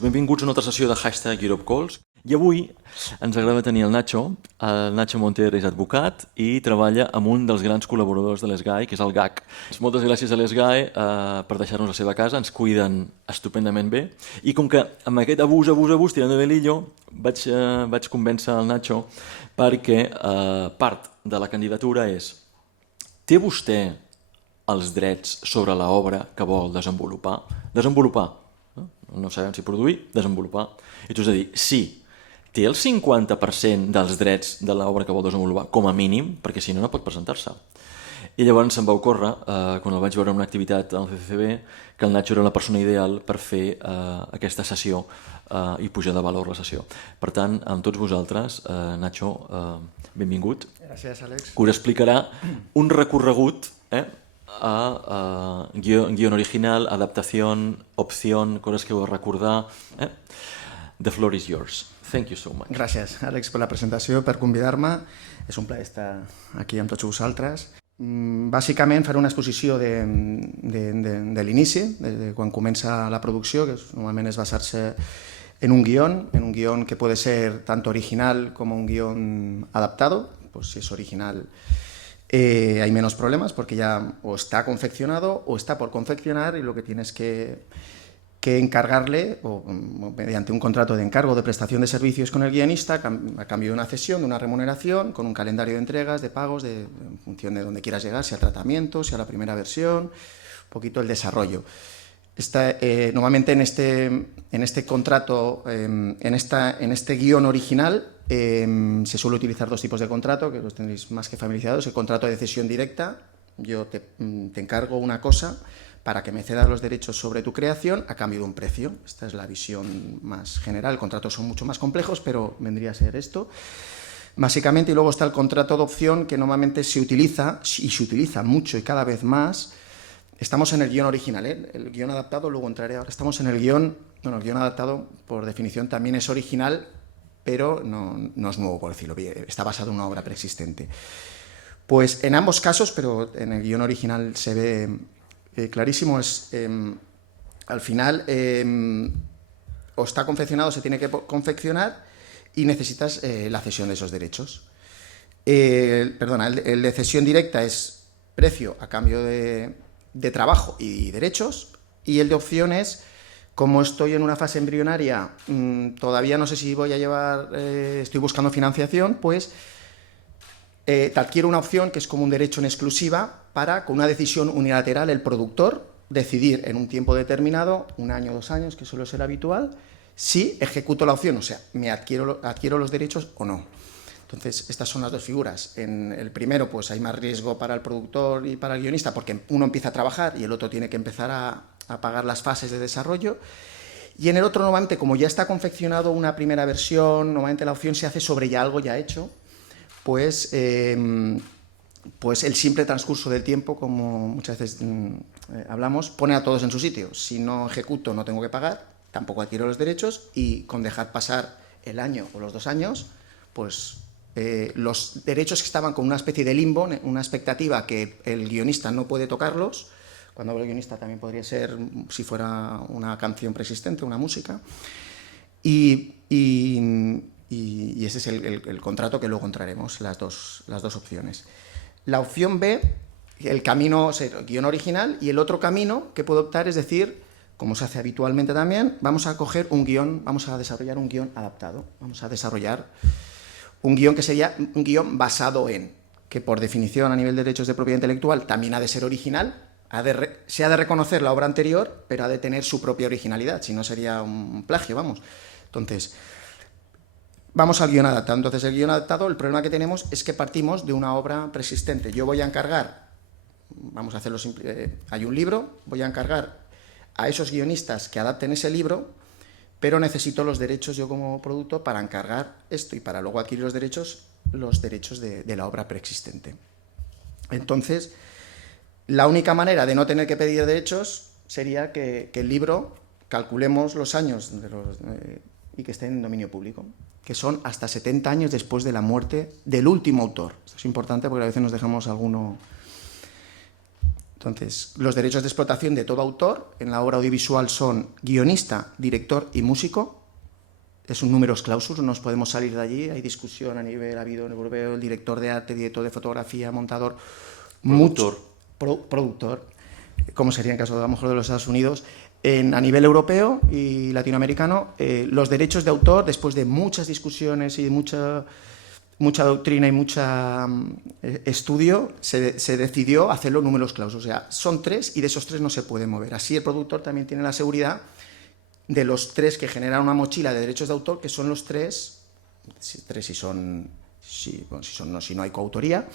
Benvinguts a una altra sessió de Hashtag Europe Calls. I avui ens agrada tenir el Nacho. El Nacho Monter és advocat i treballa amb un dels grans col·laboradors de l'ESGAE, que és el GAC. Moltes gràcies a l'ESGAE per deixar-nos la seva casa, ens cuiden estupendament bé. I com que amb aquest abús, tirant de l'illo, vaig convèncer el Nacho perquè part de la candidatura és: té vostè els drets sobre l'obra que vol desenvolupar? Desenvolupar. No sabem si produir, desenvolupar. I tu has de dir, sí, té el 50% dels drets de l'obra que vol desenvolupar, com a mínim, perquè si no, no pot presentar-se. I llavors se'm va ocórrer, quan el vaig veure en una activitat al CCCB, que el Nacho era la persona ideal per fer aquesta sessió i pujar de valor la sessió. Per tant, amb tots vosaltres, Nacho, benvingut. Gràcies, Àlex. Que us explicarà un recorregut a guión original, adaptación, opción, cosas que heu de recordar. The floor is yours. Thank you so much. Gràcies, Àlex, per la presentació, per convidar-me. És un plaer estar aquí amb tots vosaltres. Bàsicament faré una exposició de l'inici, de quan comença la producció, que normalment és basar-se en un guión que puede ser tanto original como un guión adaptado. Pues si es original hay menos problemas porque ya o está confeccionado o está por confeccionar y lo que tienes que encargarle o mediante un contrato de encargo de prestación de servicios con el guionista a cambio de una cesión, de una remuneración, con un calendario de entregas, de pagos, en función de dónde quieras llegar, sea el tratamiento, sea la primera versión, un poquito el desarrollo. Normalmente en este contrato, en este guión original, se suele utilizar dos tipos de contrato, que los tendréis más que familiarizados. El contrato de cesión directa: yo te encargo una cosa para que me cedas los derechos sobre tu creación a cambio de un precio. Esta es la visión más general. Contratos son mucho más complejos, pero vendría a ser esto básicamente. Y luego está el contrato de opción, que normalmente se utiliza, y se utiliza mucho y cada vez más. Estamos en el guión original, el guión adaptado, luego entraré ahora. Estamos en el guión, bueno, el guión adaptado por definición también es original, pero no es nuevo, por decirlo bien, está basado en una obra preexistente. Pues en ambos casos, pero en el guión original se ve clarísimo, al final o está confeccionado, se tiene que confeccionar y necesitas la cesión de esos derechos. El de cesión directa es precio a cambio de trabajo y derechos, y el de opción es: como estoy en una fase embrionaria, todavía no sé si voy a llevar, estoy buscando financiación, pues te adquiero una opción que es como un derecho en exclusiva para, con una decisión unilateral, el productor decidir en un tiempo determinado, 1 año, 2 años, que suele ser habitual, si ejecuto la opción, o sea, me adquiero los derechos o no. Entonces, estas son las dos figuras. En el primero, pues hay más riesgo para el productor y para el guionista, porque uno empieza a trabajar y el otro tiene que empezar a pagar las fases de desarrollo. Y en el otro, normalmente, como ya está confeccionado una primera versión, normalmente la opción se hace sobre ya algo ya hecho, pues el simple transcurso del tiempo, como muchas veces hablamos, pone a todos en su sitio. Si no ejecuto, no tengo que pagar, tampoco adquiero los derechos, y con dejar pasar el año o los 2 años, pues los derechos que estaban con una especie de limbo, una expectativa que el guionista no puede tocarlos. Cuando hablo de guionista también podría ser si fuera una canción preexistente, una música. Y ese es el contrato que luego entraremos, las dos opciones. La opción B, el camino, el guión original, y el otro camino que puedo optar es decir, como se hace habitualmente también, vamos a coger un guión, vamos a desarrollar un guión adaptado, vamos a desarrollar un guión que sería un guión basado en, que por definición a nivel de derechos de propiedad intelectual también ha de ser original, se ha de reconocer la obra anterior, pero ha de tener su propia originalidad, si no sería un plagio, vamos. Entonces, vamos al guión adaptado. Entonces, el guión adaptado, el problema que tenemos es que partimos de una obra preexistente. Yo voy a encargar, vamos a hacerlo simple, hay un libro, voy a encargar a esos guionistas que adapten ese libro, pero necesito los derechos yo como productor para encargar esto y para luego adquirir los derechos de la obra preexistente. Entonces, la única manera de no tener que pedir derechos sería que el libro, calculemos los años y que esté en dominio público, que son hasta 70 años después de la muerte del último autor. Esto es importante porque a veces nos dejamos alguno. Entonces, los derechos de explotación de todo autor en la obra audiovisual son guionista, director y músico. Es un numerus clausus, no nos podemos salir de allí. Hay discusión a nivel habido en europeo, el director de arte, director de fotografía, montador, Productor. productor, como sería en caso de, a lo mejor, de los Estados Unidos. A nivel europeo y latinoamericano, los derechos de autor, después de muchas discusiones y mucha doctrina y mucho estudio, se decidió hacerlo numerus clausus. O sea, son 3 y de esos 3 no se pueden mover. Así el productor también tiene la seguridad de los 3 que generan una mochila de derechos de autor, que son los 3 si no hay coautoría,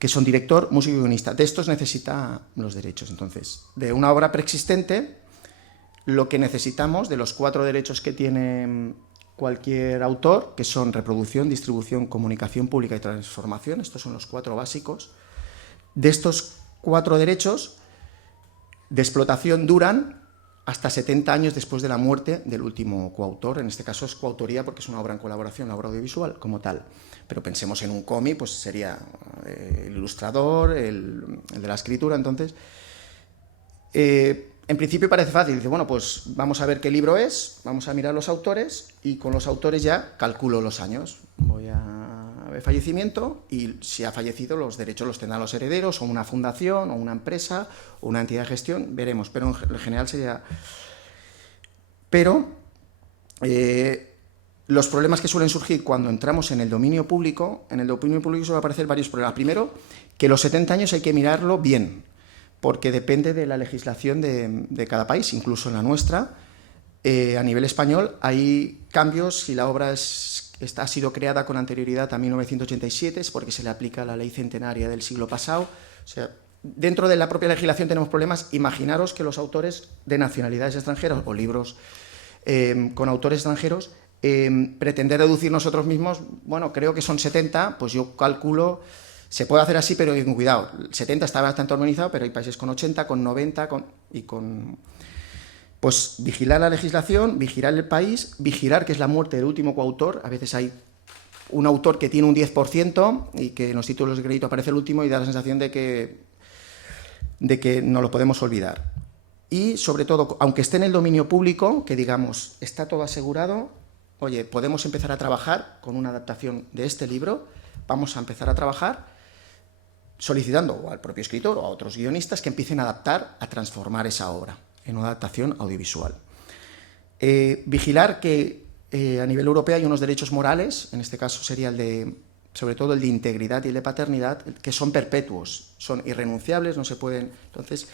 que son director, músico y guionista. De estos necesita los derechos. Entonces, de una obra preexistente, lo que necesitamos de los 4 derechos que tiene cualquier autor, que son reproducción, distribución, comunicación pública y transformación, estos son los 4 básicos. De estos 4 derechos de explotación duran hasta 70 años después de la muerte del último coautor. En este caso es coautoría porque es una obra en colaboración, una obra audiovisual como tal. Pero pensemos en un cómic, pues sería el ilustrador, el de la escritura. Entonces, en principio parece fácil. Dice, bueno, pues vamos a ver qué libro es, vamos a mirar los autores y con los autores ya calculo los años. Voy a ver fallecimiento y si ha fallecido los derechos los tendrán los herederos o una fundación o una empresa o una entidad de gestión, veremos, pero en general sería... Pero los problemas que suelen surgir cuando entramos en el dominio público suelen aparecer varios problemas. Primero, que los 70 años hay que mirarlo bien, porque depende de la legislación de cada país, incluso en la nuestra. A nivel español hay cambios si la obra ha sido creada con anterioridad a 1987, es porque se le aplica la ley centenaria del siglo pasado. O sea, dentro de la propia legislación tenemos problemas. Imaginaros que los autores de nacionalidades extranjeras o libros con autores extranjeros, pretender deducir nosotros mismos, bueno, creo que son 70, pues yo calculo... Se puede hacer así, pero con cuidado. 70 está bastante organizado, pero hay países con 80, con 90, Pues vigilar la legislación, vigilar el país, vigilar que es la muerte del último coautor. A veces hay un autor que tiene un 10% y que en los títulos de crédito aparece el último y da la sensación de que no lo podemos olvidar. Y, sobre todo, aunque esté en el dominio público, que digamos, está todo asegurado, oye, podemos empezar a trabajar con una adaptación de este libro, vamos a empezar a trabajar solicitando o al propio escritor o a otros guionistas que empiecen a adaptar, a transformar esa obra en una adaptación audiovisual. Vigilar que a nivel europeo hay unos derechos morales, en este caso sería sobre todo el de integridad y el de paternidad, que son perpetuos, son irrenunciables, no se pueden... Entonces,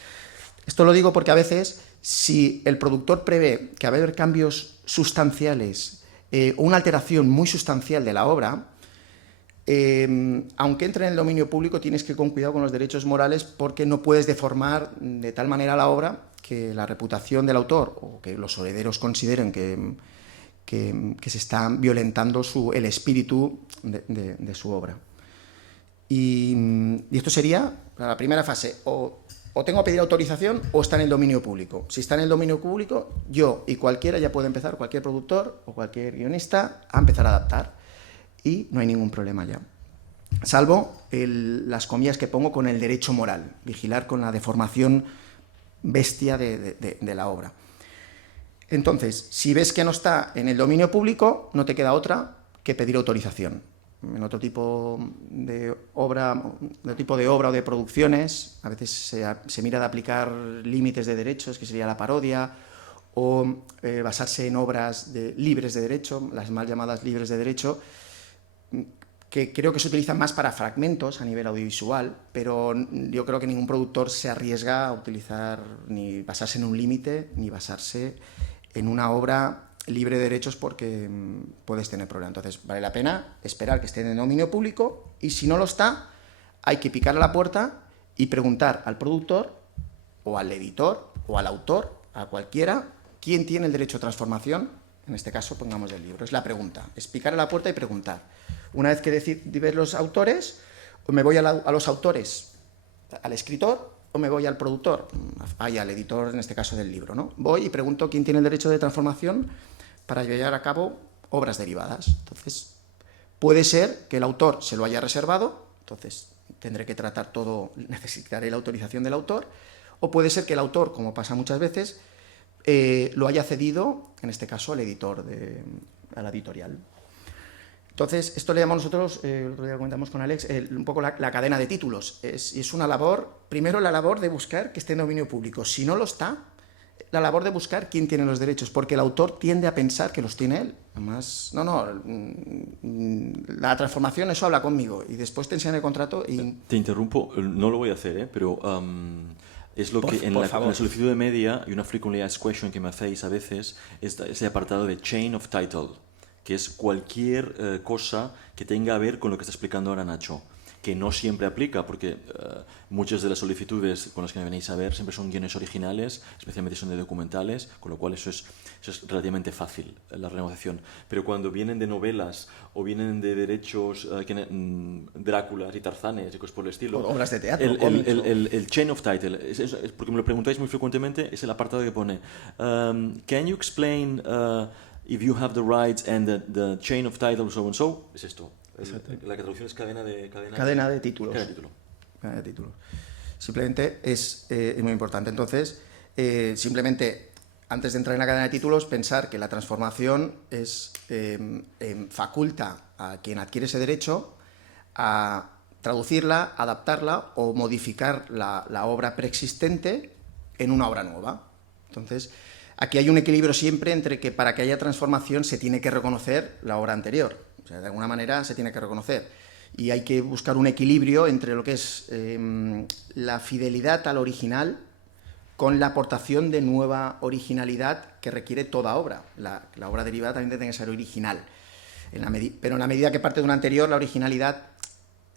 esto lo digo porque a veces, si el productor prevé que va a haber cambios sustanciales o una alteración muy sustancial de la obra, aunque entre en el dominio público, tienes que ir con cuidado con los derechos morales porque no puedes deformar de tal manera la obra que la reputación del autor o que los herederos consideren que se está violentando el espíritu de su obra. Y esto sería la primera fase, o tengo que pedir autorización o está en el dominio público. Si está en el dominio público, yo y cualquiera ya puede empezar, cualquier productor o cualquier guionista, a empezar a adaptar. Y no hay ningún problema ya. Salvo las comillas que pongo con el derecho moral, vigilar con la deformación bestia de la obra. Entonces, si ves que no está en el dominio público, no te queda otra que pedir autorización. En otro tipo de obra o de producciones, a veces se mira de aplicar límites de derechos, que sería la parodia, o basarse en obras libres de derecho, las mal llamadas libres de derecho, que creo que se utilizan más para fragmentos a nivel audiovisual, pero yo creo que ningún productor se arriesga a utilizar ni basarse en un límite, ni basarse en una obra libre de derechos porque puedes tener problemas. Entonces, vale la pena esperar que esté en el dominio público y si no lo está, hay que picar a la puerta y preguntar al productor o al editor o al autor, a cualquiera, quién tiene el derecho de transformación, en este caso pongamos del libro. Es la pregunta, es picar a la puerta y preguntar. Una vez que ver los autores, o me voy a los autores, al escritor, o me voy al productor, al editor, en este caso del libro, ¿no? Voy y pregunto quién tiene el derecho de transformación para llevar a cabo obras derivadas. Entonces, puede ser que el autor se lo haya reservado, entonces tendré que tratar todo, necesitaré la autorización del autor, o puede ser que el autor, como pasa muchas veces, lo haya cedido, en este caso, al editor, a la editorial. Entonces, esto le llamamos nosotros, el otro día lo comentamos con Alex, un poco la cadena de títulos. Es una labor, primero la labor de buscar que esté en dominio público. Si no lo está, la labor de buscar quién tiene los derechos, porque el autor tiende a pensar que los tiene él. Además, la transformación, eso habla conmigo, y después te enseñan el contrato y... Te interrumpo, no lo voy a hacer, pero es lo que en la solicitud de media, y una frequently asked question que me hacéis a veces, es ese apartado de chain of title, que es cualquier cosa que tenga a ver con lo que está explicando ahora Nacho, que no siempre aplica, porque muchas de las solicitudes con las que me venís a ver siempre son guiones originales, especialmente son de documentales, con lo cual eso es relativamente fácil, la renegociación. Pero cuando vienen de novelas o vienen de derechos, Dráculas y Tarzanes y cosas por el estilo... O obras de teatro, el chain of title, porque me lo preguntáis muy frecuentemente, es el apartado que pone can you explain if you have the rights and the chain of title so and so, es esto. La traducción es cadena de títulos. Cadena de títulos. Cadena de títulos. Simplemente es muy importante. Entonces, simplemente, antes de entrar en la cadena de títulos, pensar que la transformación faculta a quien adquiere ese derecho a traducirla, adaptarla o modificar la obra preexistente en una obra nueva. Entonces, aquí hay un equilibrio siempre entre que para que haya transformación se tiene que reconocer la obra anterior. O sea, de alguna manera se tiene que reconocer. Y hay que buscar un equilibrio entre lo que es la fidelidad al original con la aportación de nueva originalidad que requiere toda obra. La obra derivada también tiene que ser original. Pero en la medida que parte de una anterior, la originalidad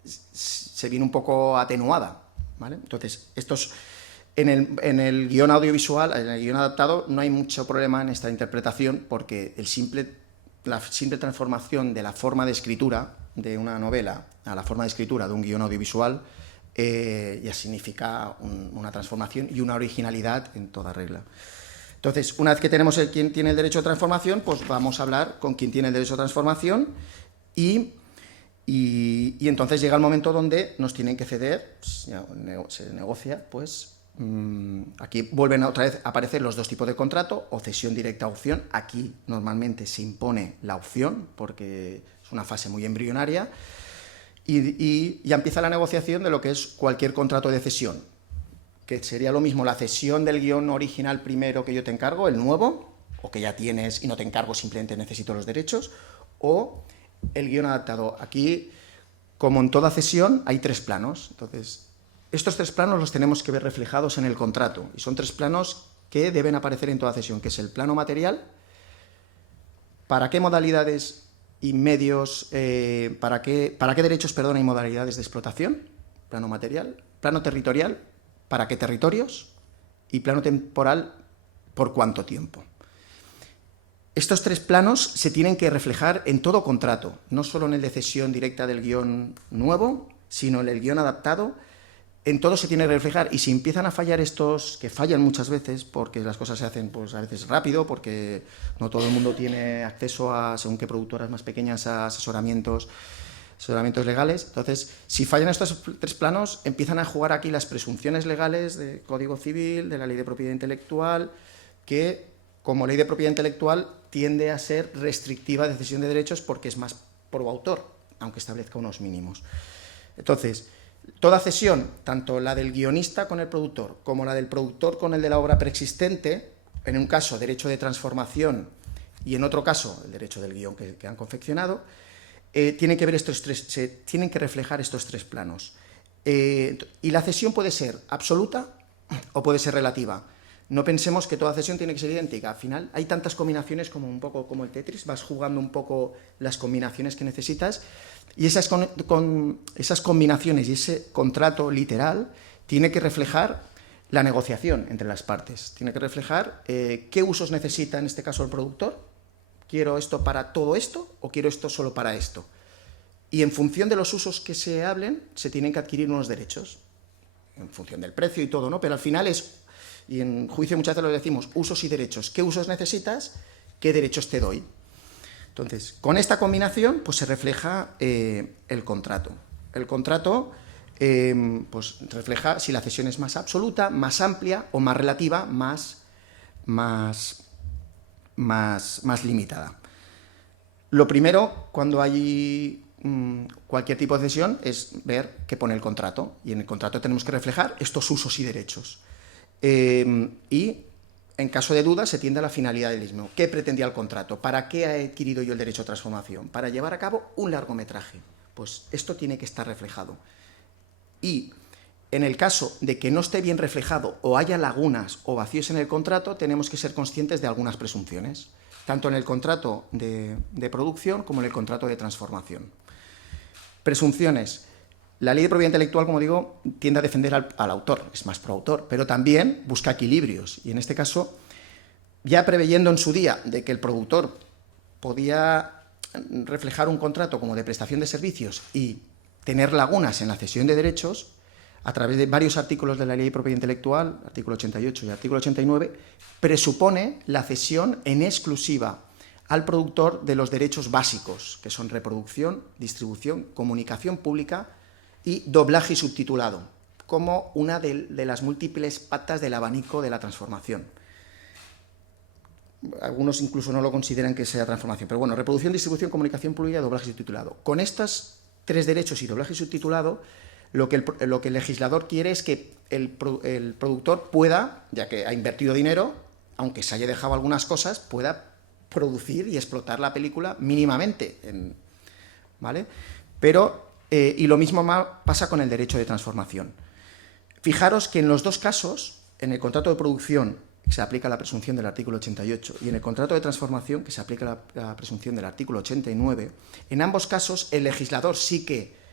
se viene un poco atenuada, ¿vale? Entonces, en el guión audiovisual, en el guión adaptado, no hay mucho problema en esta interpretación, porque la simple transformación de la forma de escritura de una novela a la forma de escritura de un guión audiovisual ya significa una transformación y una originalidad en toda regla. Entonces, una vez que tenemos quién tiene el derecho de transformación, pues vamos a hablar con quién tiene el derecho de transformación y entonces llega el momento donde nos tienen que ceder, pues, se negocia, pues aquí vuelven otra vez a aparecer los dos tipos de contrato, o cesión directa o opción. Aquí normalmente se impone la opción porque es una fase muy embrionaria y ya empieza la negociación de lo que es cualquier contrato de cesión, que sería lo mismo la cesión del guión original primero que yo te encargo, el nuevo, o que ya tienes y no te encargo, simplemente necesito los derechos, o el guión adaptado. Aquí, como en toda cesión, hay tres planos. Entonces, estos tres planos los tenemos que ver reflejados en el contrato, y son tres planos que deben aparecer en toda cesión, que es el plano material, para qué modalidades y medios, para qué derechos, y modalidades de explotación, plano material, plano territorial, para qué territorios, y plano temporal, por cuánto tiempo. Estos tres planos se tienen que reflejar en todo contrato, no solo en el de cesión directa del guión nuevo, sino en el guión adaptado. En todo se tiene que reflejar, y si empiezan a fallar estos, que fallan muchas veces, porque las cosas se hacen pues a veces rápido, porque no todo el mundo tiene acceso a, según qué productoras más pequeñas, a asesoramientos legales. Entonces, si fallan estos tres planos, empiezan a jugar aquí las presunciones legales del Código Civil, de la Ley de Propiedad Intelectual, que, como ley de propiedad intelectual, tiende a ser restrictiva de cesión de derechos porque es más pro autor, aunque establezca unos mínimos. Entonces, toda cesión, tanto la del guionista con el productor, como la del productor con el de la obra preexistente, en un caso derecho de transformación y en otro caso el derecho del guión que han confeccionado, tienen que ver se tienen que reflejar estos tres planos. Y la cesión puede ser absoluta o puede ser relativa. No pensemos que toda cesión tiene que ser idéntica. Al final hay tantas combinaciones, como un poco como el Tetris, vas jugando un poco las combinaciones que necesitas, y esas combinaciones y ese contrato literal tiene que reflejar la negociación entre las partes. Tiene que reflejar qué usos necesita en este caso el productor. ¿Quiero esto para todo esto o quiero esto solo para esto? Y en función de los usos que se hablen, se tienen que adquirir unos derechos, en función del precio y todo, ¿no? Pero al final y en juicio muchas veces lo decimos, usos y derechos. ¿Qué usos necesitas? ¿Qué derechos te doy? Entonces, con esta combinación, pues se refleja el contrato. El contrato pues refleja si la cesión es más absoluta, más amplia o más relativa, más limitada. Lo primero, cuando hay cualquier tipo de cesión, es ver qué pone el contrato. Y en el contrato tenemos que reflejar estos usos y derechos. Y en caso de duda, se tiende a la finalidad del mismo. ¿Qué pretendía el contrato? ¿Para qué he adquirido yo el derecho a transformación? Para llevar a cabo un largometraje. Pues esto tiene que estar reflejado. Y en el caso de que no esté bien reflejado o haya lagunas o vacíos en el contrato, tenemos que ser conscientes de algunas presunciones, tanto en el contrato de producción como en el contrato de transformación. Presunciones. La ley de propiedad intelectual, como digo, tiende a defender al autor, es más pro autor, pero también busca equilibrios. Y en este caso, ya preveyendo en su día de que el productor podía reflejar un contrato como de prestación de servicios y tener lagunas en la cesión de derechos, a través de varios artículos de la ley de propiedad intelectual, artículo 88 y artículo 89, presupone la cesión en exclusiva al productor de los derechos básicos, que son reproducción, distribución, comunicación pública y doblaje y subtitulado, como una de las múltiples patas del abanico de la transformación. Algunos incluso no lo consideran que sea transformación, pero bueno, reproducción, distribución, comunicación pública, doblaje y subtitulado. Con estos tres derechos y doblaje y subtitulado, lo que el legislador quiere es que el productor pueda, ya que ha invertido dinero, aunque se haya dejado algunas cosas, pueda producir y explotar la película mínimamente, ¿vale? Pero, y lo mismo pasa con el derecho de transformación. Fijaros que en los dos casos, en el contrato de producción se aplica la presunción del artículo 88 y en el contrato de transformación, que se aplica la presunción del artículo 89, en ambos casos el legislador sí que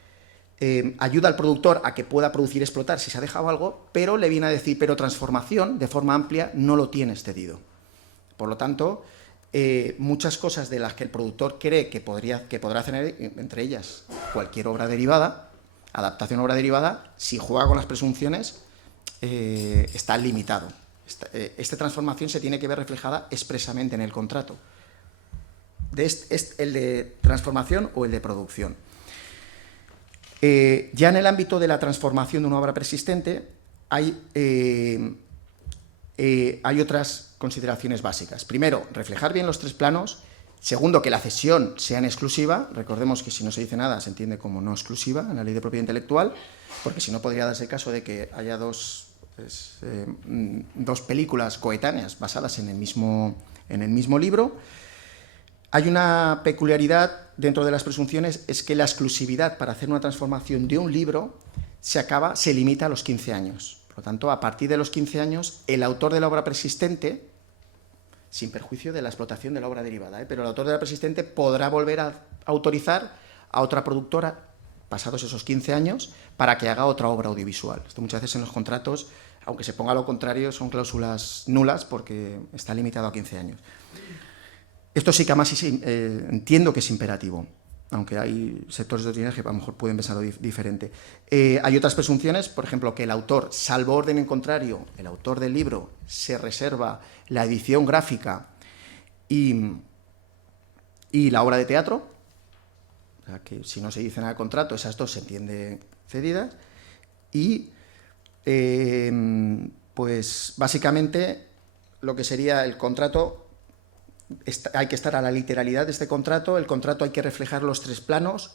ayuda al productor a que pueda producir y explotar si se ha dejado algo, pero le viene a decir, pero transformación, de forma amplia, no lo tienes cedido. Por lo tanto, muchas cosas de las que el productor cree que podrá hacer, entre ellas cualquier obra derivada, adaptación a obra derivada, si juega con las presunciones, está limitado. Esta transformación se tiene que ver reflejada expresamente en el contrato. El de transformación o el de producción. Ya en el ámbito de la transformación de una obra persistente hay otras consideraciones básicas. Primero, reflejar bien los tres planos. Segundo, que la cesión sea en exclusiva. Recordemos que si no se dice nada se entiende como no exclusiva en la ley de propiedad intelectual, porque si no podría darse el caso de que haya dos películas coetáneas basadas en el mismo libro. Hay una peculiaridad dentro de las presunciones, es que la exclusividad para hacer una transformación de un libro se limita a los 15 años. Por lo tanto, a partir de los 15 años, el autor de la obra persistente, sin perjuicio de la explotación de la obra derivada, pero el autor de la persistente podrá volver a autorizar a otra productora, pasados esos 15 años, para que haga otra obra audiovisual. Esto muchas veces en los contratos, aunque se ponga lo contrario, son cláusulas nulas porque está limitado a 15 años. Esto sí que además entiendo que es imperativo, aunque hay sectores doctrinales que a lo mejor pueden pensarlo diferente. Hay otras presunciones, por ejemplo, que el autor, salvo orden en contrario, el autor del libro se reserva la edición gráfica y la obra de teatro, o sea, que si no se dice nada del contrato, esas dos se entienden cedidas, y pues básicamente lo que sería el contrato, hay que estar a la literalidad de este contrato, el contrato hay que reflejar los tres planos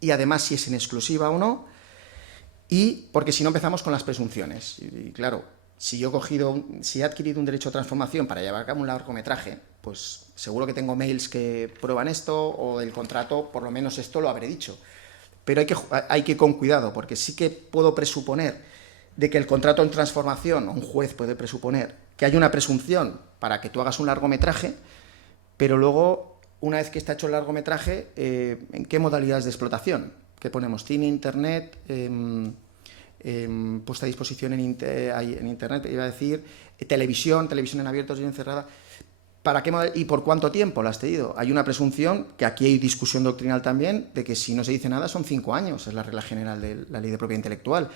y además si es en exclusiva o no, y porque si no empezamos con las presunciones. Y claro, si he adquirido un derecho de transformación para llevar a cabo un largometraje, pues seguro que tengo mails que prueban esto, o el contrato, por lo menos esto lo habré dicho. Pero hay que ir con cuidado, porque sí que puedo presuponer de que el contrato en transformación, o un juez puede presuponer que hay una presunción para que tú hagas un largometraje, pero luego, una vez que está hecho el largometraje, ¿en qué modalidades de explotación? ¿Qué ponemos? Cine, internet, puesta a disposición en internet, iba a decir, televisión en abierto, televisión cerrada. ¿Para qué y por cuánto tiempo la has tenido? Hay una presunción, que aquí hay discusión doctrinal también, de que si no se dice nada son 5 años, es la regla general de la ley de propiedad intelectual.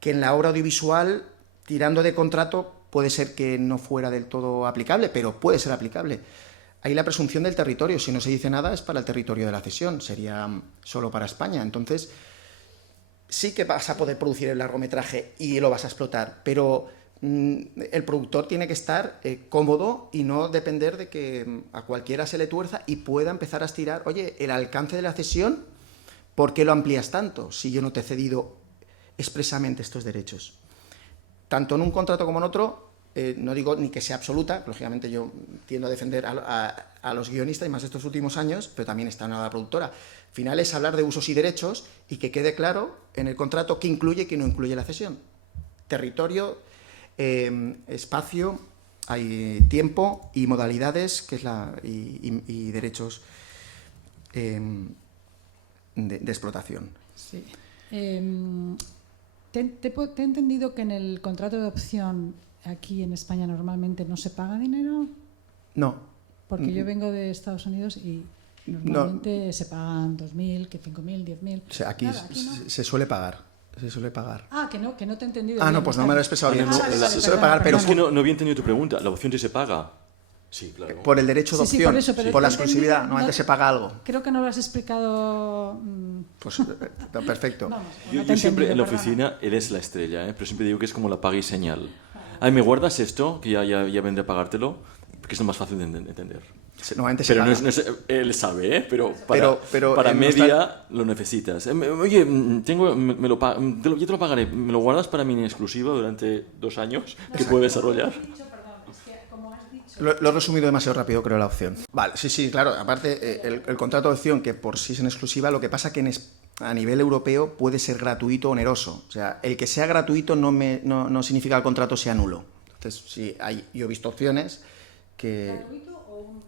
Que en la obra audiovisual, tirando de contrato, puede ser que no fuera del todo aplicable, pero puede ser aplicable. Hay la presunción del territorio, si no se dice nada es para el territorio de la cesión, sería solo para España. Entonces, sí que vas a poder producir el largometraje y lo vas a explotar, pero el productor tiene que estar cómodo y no depender de que a cualquiera se le tuerza y pueda empezar a estirar, oye, el alcance de la cesión, ¿por qué lo amplías tanto si yo no te he cedido expresamente estos derechos? Tanto en un contrato como en otro, no digo ni que sea absoluta, lógicamente yo tiendo a defender a los guionistas y más estos últimos años, pero también está en la productora. Al final es hablar de usos y derechos y que quede claro en el contrato qué incluye y qué no incluye la cesión. Territorio, espacio, hay tiempo y modalidades que es y derechos de explotación. Sí. Te he entendido que en el contrato de opción aquí en España normalmente no se paga dinero. No. Porque yo vengo de Estados Unidos y normalmente se pagan 2.000, que 5.000, 10.000. O sea, aquí no. se suele pagar. Se suele pagar. Ah, que no te he entendido. Ah, bien, no, pues no me lo he expresado bien. Se suele pagar, pero es que no había entendido tu pregunta. ¿La opción sí se paga? Sí, claro. Por el derecho de opción, sí, por la exclusividad, normalmente se paga algo. Creo que no lo has explicado. Pues perfecto. Vamos, yo siempre en la oficina eres la estrella, pero siempre digo que es como la paga y señal. Ay, ¿me guardas esto? Que ya vendré a pagártelo, porque es lo más fácil de entender. Normalmente pero se paga. él sabe, pero pero para media lo necesitas. Oye, yo te lo pagaré. ¿Me lo guardas para mí en exclusiva durante 2 años que puedo desarrollar? Lo he resumido demasiado rápido, creo, la opción. Vale, sí, claro. Aparte, el contrato de opción, que por sí es en exclusiva, lo que pasa que a nivel europeo puede ser gratuito o oneroso. O sea, el que sea gratuito no significa que el contrato sea nulo. Entonces, sí, yo he visto opciones que... ¿Gratuito o un euro?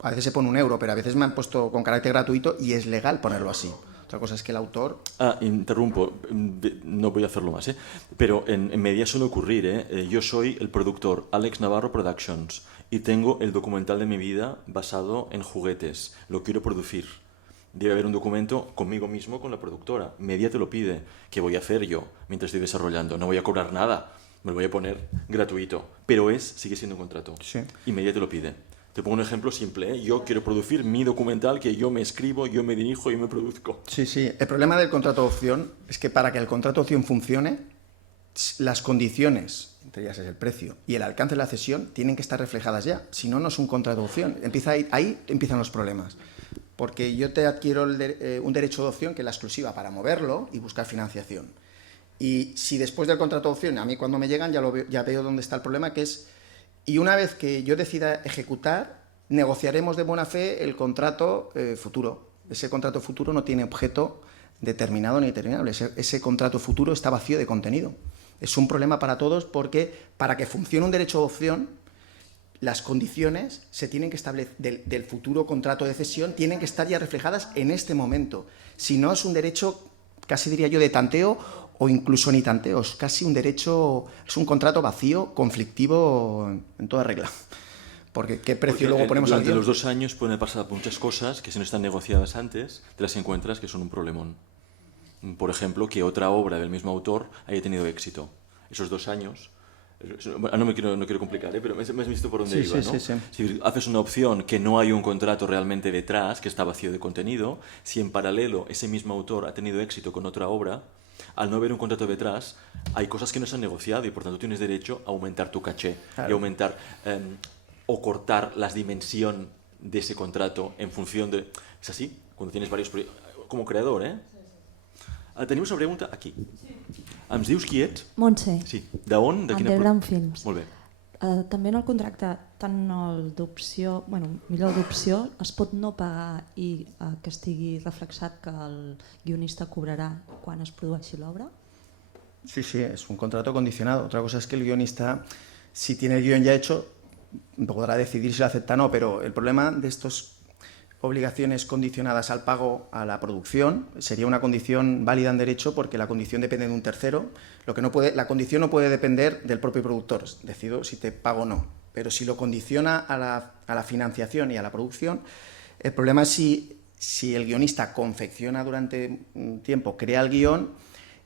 A veces se pone 1 euro, pero a veces me han puesto con carácter gratuito y es legal ponerlo así. Otra cosa es que el autor... Interrumpo, no voy a hacerlo más, pero en media suele ocurrir. Yo soy el productor Alex Navarro Productions y tengo el documental de mi vida basado en juguetes. Lo quiero producir. Debe haber un documento conmigo mismo, con la productora. Media te lo pide. ¿Qué voy a hacer yo mientras estoy desarrollando? No voy a cobrar nada, me lo voy a poner gratuito. Pero sigue siendo un contrato. Sí. Y media te lo pide. Te pongo un ejemplo simple. Yo quiero producir mi documental que yo me escribo, yo me dirijo y me produzco. Sí. El problema del contrato de opción es que para que el contrato de opción funcione, las condiciones, entre ellas es el precio, y el alcance de la cesión tienen que estar reflejadas ya. Si no, no es un contrato de opción. Ahí empiezan los problemas. Porque yo te adquiero un derecho de opción que es la exclusiva para moverlo y buscar financiación. Y si después del contrato de opción, a mí cuando me llegan ya veo dónde está el problema, que es... Y una vez que yo decida ejecutar, negociaremos de buena fe el contrato futuro. Ese contrato futuro no tiene objeto determinado ni determinable. Ese contrato futuro está vacío de contenido. Es un problema para todos porque para que funcione un derecho de opción, las condiciones se tienen que establecer del futuro contrato de cesión tienen que estar ya reflejadas en este momento. Si no, es un derecho, casi diría yo, de tanteo o incluso ni tanteos, casi un derecho, es un contrato vacío, conflictivo en toda regla. Porque qué precio luego ponemos al guion. Durante los 2 años pueden pasar muchas cosas que si no están negociadas antes, te las encuentras que son un problemón. Por ejemplo, que otra obra del mismo autor haya tenido éxito. Esos 2 años... No quiero complicar, pero me has visto por dónde iba, ¿no? Sí. Si haces una opción que no hay un contrato realmente detrás, que está vacío de contenido, si en paralelo ese mismo autor ha tenido éxito con otra obra, al no haber un contrato detrás, hay cosas que no se han negociado y por tanto tienes derecho a aumentar tu caché, claro, y aumentar o cortar la dimensión de ese contrato en función de... ¿Es así? Cuando tienes varios proyectos... Como creador, tenim una pregunta aquí. Ens dius qui ets? Montse. Sí. D'on? De quina... Underground Films. Molt bé. També en el contracte, tant el d'opció, millor el d'opció, es pot no pagar i que estigui reflexat que el guionista cobrarà quan es produeixi l'obra? Sí, es un contrato condicionado. Otra cosa es que el guionista, si tiene el guion ya hecho, podrá decidir si lo acepta o no, pero el problema de estas obligaciones condicionadas al pago a la producción sería una condición válida en derecho porque la condición depende de un tercero. La condición no puede depender del propio productor, decido si te pago o no, pero si lo condiciona a la financiación y a la producción, el problema es si el guionista confecciona durante un tiempo, crea el guión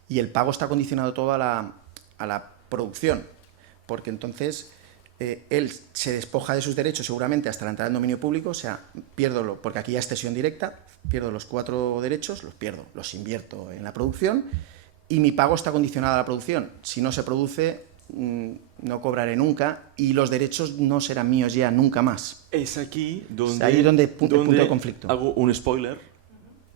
y el pago está condicionado todo a la producción, porque entonces él se despoja de sus derechos seguramente hasta la entrada en dominio público, o sea, porque aquí ya es cesión directa, pierdo los 4 derechos, los invierto en la producción y mi pago está condicionado a la producción. Si no se produce, no cobraré nunca y los derechos no serán míos ya nunca más. Es aquí donde, Ahí donde el punto de conflicto. Hago un spoiler,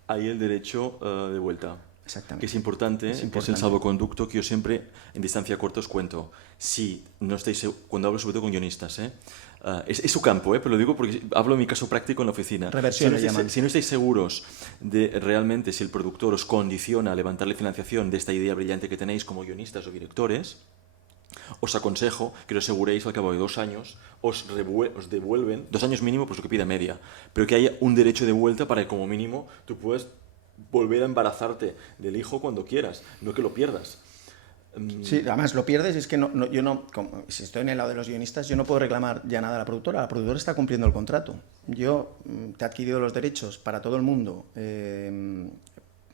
hay el derecho de vuelta. Exactamente. Que es importante, que es el salvoconducto que yo siempre en distancia corta os cuento. Si no estáis, cuando hablo sobre todo con guionistas, es su campo, pero lo digo porque hablo en mi caso práctico en la oficina. Reversión le llaman. Si no estáis seguros de realmente si el productor os condiciona a levantarle financiación de esta idea brillante que tenéis como guionistas o directores, os aconsejo que os aseguréis al cabo de 2 años os devuelven, 2 años mínimo, pues lo que pida media, pero que haya un derecho de vuelta para que como mínimo tú puedas volver a embarazarte del hijo cuando quieras, no que lo pierdas. Sí, además lo pierdes, es que yo no, si estoy en el lado de los guionistas, yo no puedo reclamar ya nada a la productora está cumpliendo el contrato. Yo te he adquirido los derechos para todo el mundo,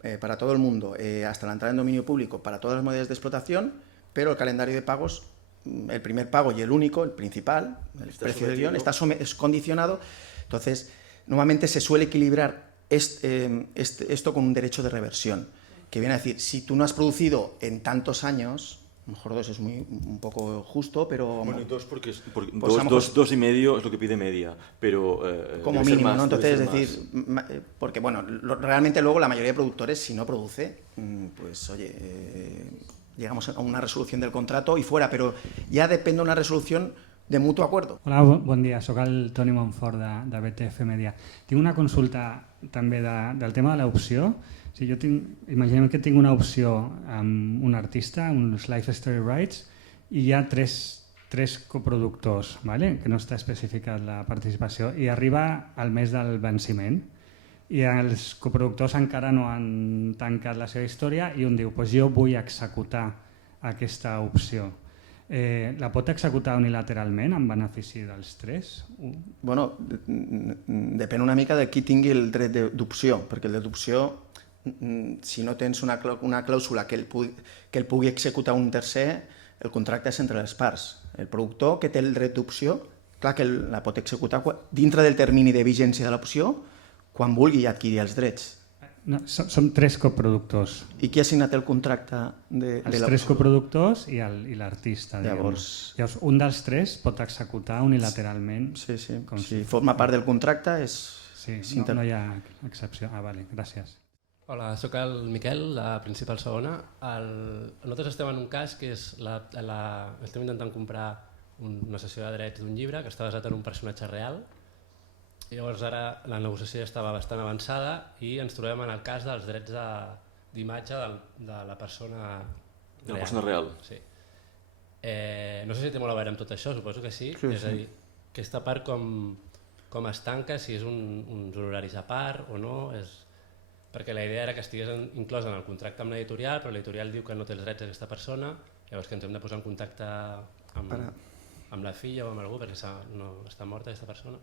hasta la entrada en dominio público, para todas las modalidades de explotación, pero el calendario de pagos, el primer pago y el único, el principal, el precio del guión, es condicionado. Entonces, normalmente se suele equilibrar esto con un derecho de reversión, que viene a decir, si tú no has producido en tantos años, a lo mejor 2 es un poco justo, pero... Bueno, 2 porque 2 y medio es lo que pide media, pero... como mínimo, ¿no? Entonces, es decir, porque bueno, realmente luego la mayoría de productores, si no produce, pues oye, llegamos a una resolución del contrato y fuera, pero ja depèn d'una resolució de mutu acuerdo. Hola, bon dia, sóc el Toni Montfort de BTF Media. Tinc una consulta també del tema de l'opció. O sigui, imaginem que tinc una opció amb un artista, uns Life Story Rights, i hi ha tres coproductors, ¿vale? Que no està especificat la participació, i arriba al mes del venciment. I els coproductors encara no han tancat la seva història i un diu, pues jo vull executar aquesta opció. La pot executar unilateralment en benefici dels 3? Bueno, depèn una mica de qui tingui el dret d'opció, perquè el dret d'opció, si no tens una clàusula que el pugui executar un tercer, el contracte és entre les parts. El productor que té el dret d'opció, clar que la pot executar dintre del termini de vigència de l'opció, quan vulgui adquirir els drets. No, som 3 coproductors. I qui ha signat el contracte de els 3 coproductors i l'artista. Llavors, un dels 3 pot executar unilateralment. Sí. Si forma part del contracte és... Sí, no hi ha excepció. Vale, gràcies. Hola, sóc el Miquel, de Principal Segona. Nosaltres estem en un cas que és estem intentant comprar una sessió de drets d'un llibre que està basat en un personatge real. Llavors ara la negociació ja estava bastant avançada i ens trobem en el cas dels drets d'imatge de la persona real. De la persona real. Sí. No sé si té molt a veure amb tot això, suposo que sí. És a dir, aquesta part com es tanca, si és uns honoraris a part o no, perquè la idea era que estigués inclòs en el contracte amb l'editorial, però l'editorial diu que no té els drets d'aquesta persona, llavors que ens hem de posar en contacte amb la filla o amb algú perquè està morta aquesta persona.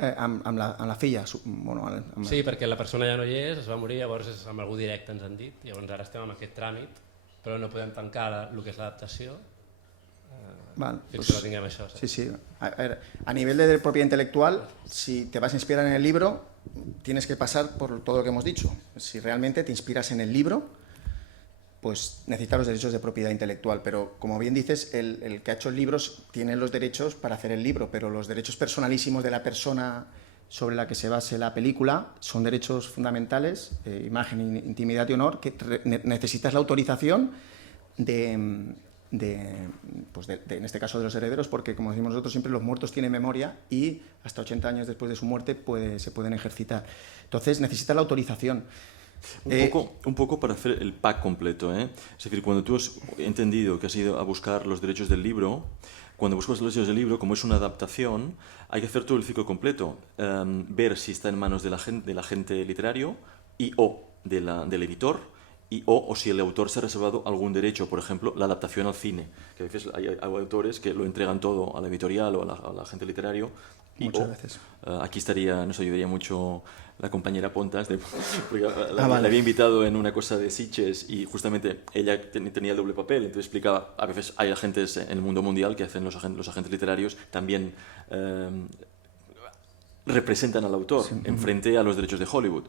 Amb la filla? Sí, perquè la persona ja no hi és, es va morir, llavors és amb algú directe, ens han dit, llavors ara estem amb aquest tràmit, però no podem tancar el que és l'adaptació fins que no tinguem això. Sí. A nivel de propiedad intelectual, si te vas a inspirar en el libro, tienes que pasar por todo lo que hemos dicho. Si realmente te inspiras en el libro, pues necesitas los derechos de propiedad intelectual, pero como bien dices, el que ha hecho el libro tiene los derechos para hacer el libro, pero los derechos personalísimos de la persona sobre la que se base la película son derechos fundamentales, imagen, intimidad y honor, que necesitas la autorización en este caso de los herederos, porque como decimos nosotros siempre, los muertos tienen memoria y hasta 80 años después de su muerte se pueden ejercitar. Entonces necesitas la autorización. Un poco para hacer el pack completo, Es decir, cuando tú has entendido que has ido a buscar los derechos del libro, cuando buscas los derechos del libro, como es una adaptación, hay que hacer todo el ciclo completo. Ver si está en manos del agente literario y o del editor o si el autor se ha reservado algún derecho, por ejemplo, la adaptación al cine, que a veces hay autores que lo entregan todo a la editorial o a la agente literario. Muchas veces. Aquí nos ayudaría mucho la compañera Pontas, porque la había invitado en una cosa de Sitges y justamente ella tenía el doble papel, entonces explicaba, a veces hay agentes en el mundo mundial que hacen los agentes literarios también representan al autor en frente a los derechos de Hollywood.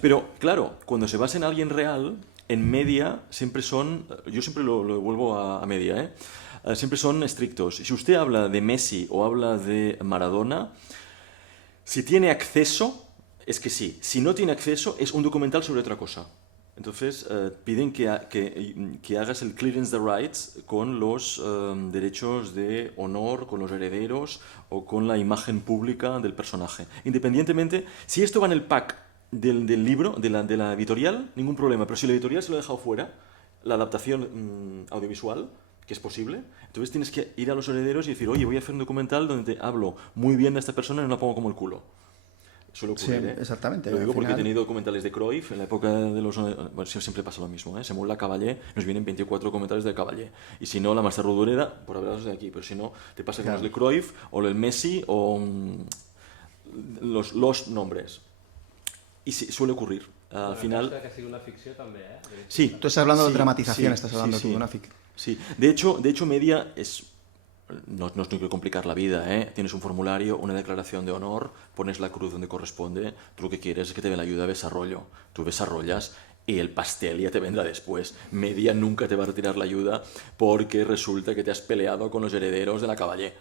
Pero claro, cuando se basa en alguien real, en media siempre son, yo siempre lo devuelvo a media, siempre son estrictos. Si usted habla de Messi o habla de Maradona, si tiene acceso, es que sí. Si no tiene acceso, es un documental sobre otra cosa. Entonces piden que hagas el clearance the rights con los derechos de honor, con los herederos o con la imagen pública del personaje. Independientemente, si esto va en el pack del libro, de la editorial, ningún problema. Pero si la editorial se lo ha dejado fuera, la adaptación audiovisual, que es posible, entonces tienes que ir a los herederos y decir, oye, voy a hacer un documental donde te hablo muy bien de esta persona y no la pongo como el culo. Suele ocurrir, Sí, exactamente. Lo digo Al porque final... he tenido documentales de Cruyff en la época de los... Bueno, siempre pasa lo mismo, Se mola Caballé, nos vienen 24 documentales de Caballé. Y si no, la Master Rodureda, por hablaros de aquí. Pero si no, te pasa con los de Cruyff, o el Messi, o los nombres. Y sí, suele ocurrir. Al final... Que sigui una ficció també, Sí. Tú estás hablando de Sí, dramatización, sí, estás hablando sí, tú de sí. una ficción. Sí, de hecho media es... No os tengo que complicar la vida, Tienes un formulario, una declaración de honor, pones la cruz donde corresponde, tú lo que quieres es que te den la ayuda de desarrollo. Tú desarrollas y el pastel ya te vendrá después. Media nunca te va a retirar la ayuda porque resulta que te has peleado con los herederos de la Caballé.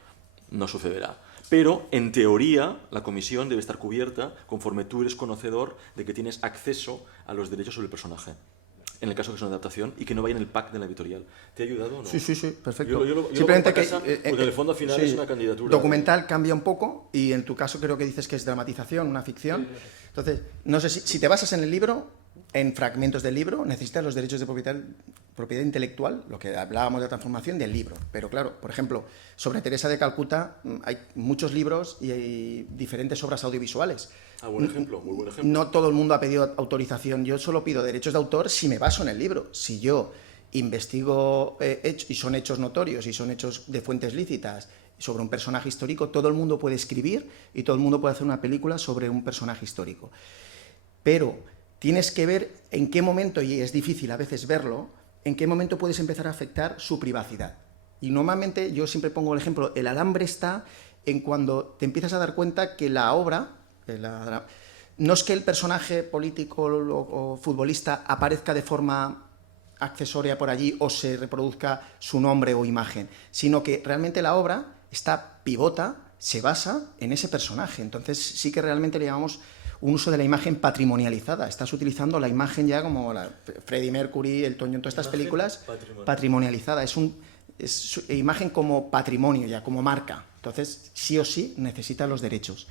No sucederá. Pero, en teoría, la comisión debe estar cubierta conforme tú eres conocedor de que tienes acceso a los derechos sobre el personaje. En el caso que es una adaptación y que no vaya en el pack de la editorial. ¿Te ha ayudado o no? Sí, perfecto. Yo Simplemente que porque en el fondo al final es una candidatura. Documental cambia un poco y en tu caso creo que dices que es dramatización, una ficción. Entonces, no sé si te basas en el libro, en fragmentos del libro, necesitas los derechos de propiedad intelectual, lo que hablábamos de transformación del libro. Pero claro, por ejemplo, sobre Teresa de Calcuta hay muchos libros y hay diferentes obras audiovisuales. Buen ejemplo, muy buen ejemplo. No todo el mundo ha pedido autorización. Yo solo pido derechos de autor si me baso en el libro. Si yo investigo y son hechos notorios y son hechos de fuentes lícitas sobre un personaje histórico, todo el mundo puede escribir y todo el mundo puede hacer una película sobre un personaje histórico. Pero tienes que ver en qué momento, y es difícil a veces verlo, en qué momento puedes empezar a afectar su privacidad. Y normalmente yo siempre pongo el ejemplo, el alambre está en cuando te empiezas a dar cuenta que la obra... no es que el personaje político o futbolista aparezca de forma accesoria por allí o se reproduzca su nombre o imagen, sino que realmente la obra pivota, se basa en ese personaje. Entonces sí que realmente le llamamos un uso de la imagen patrimonializada. Estás utilizando la imagen ya como Freddie Mercury, Elton John, todas estas películas, patrimonializada. Es imagen como patrimonio ya, como marca. Entonces sí o sí necesita los derechos.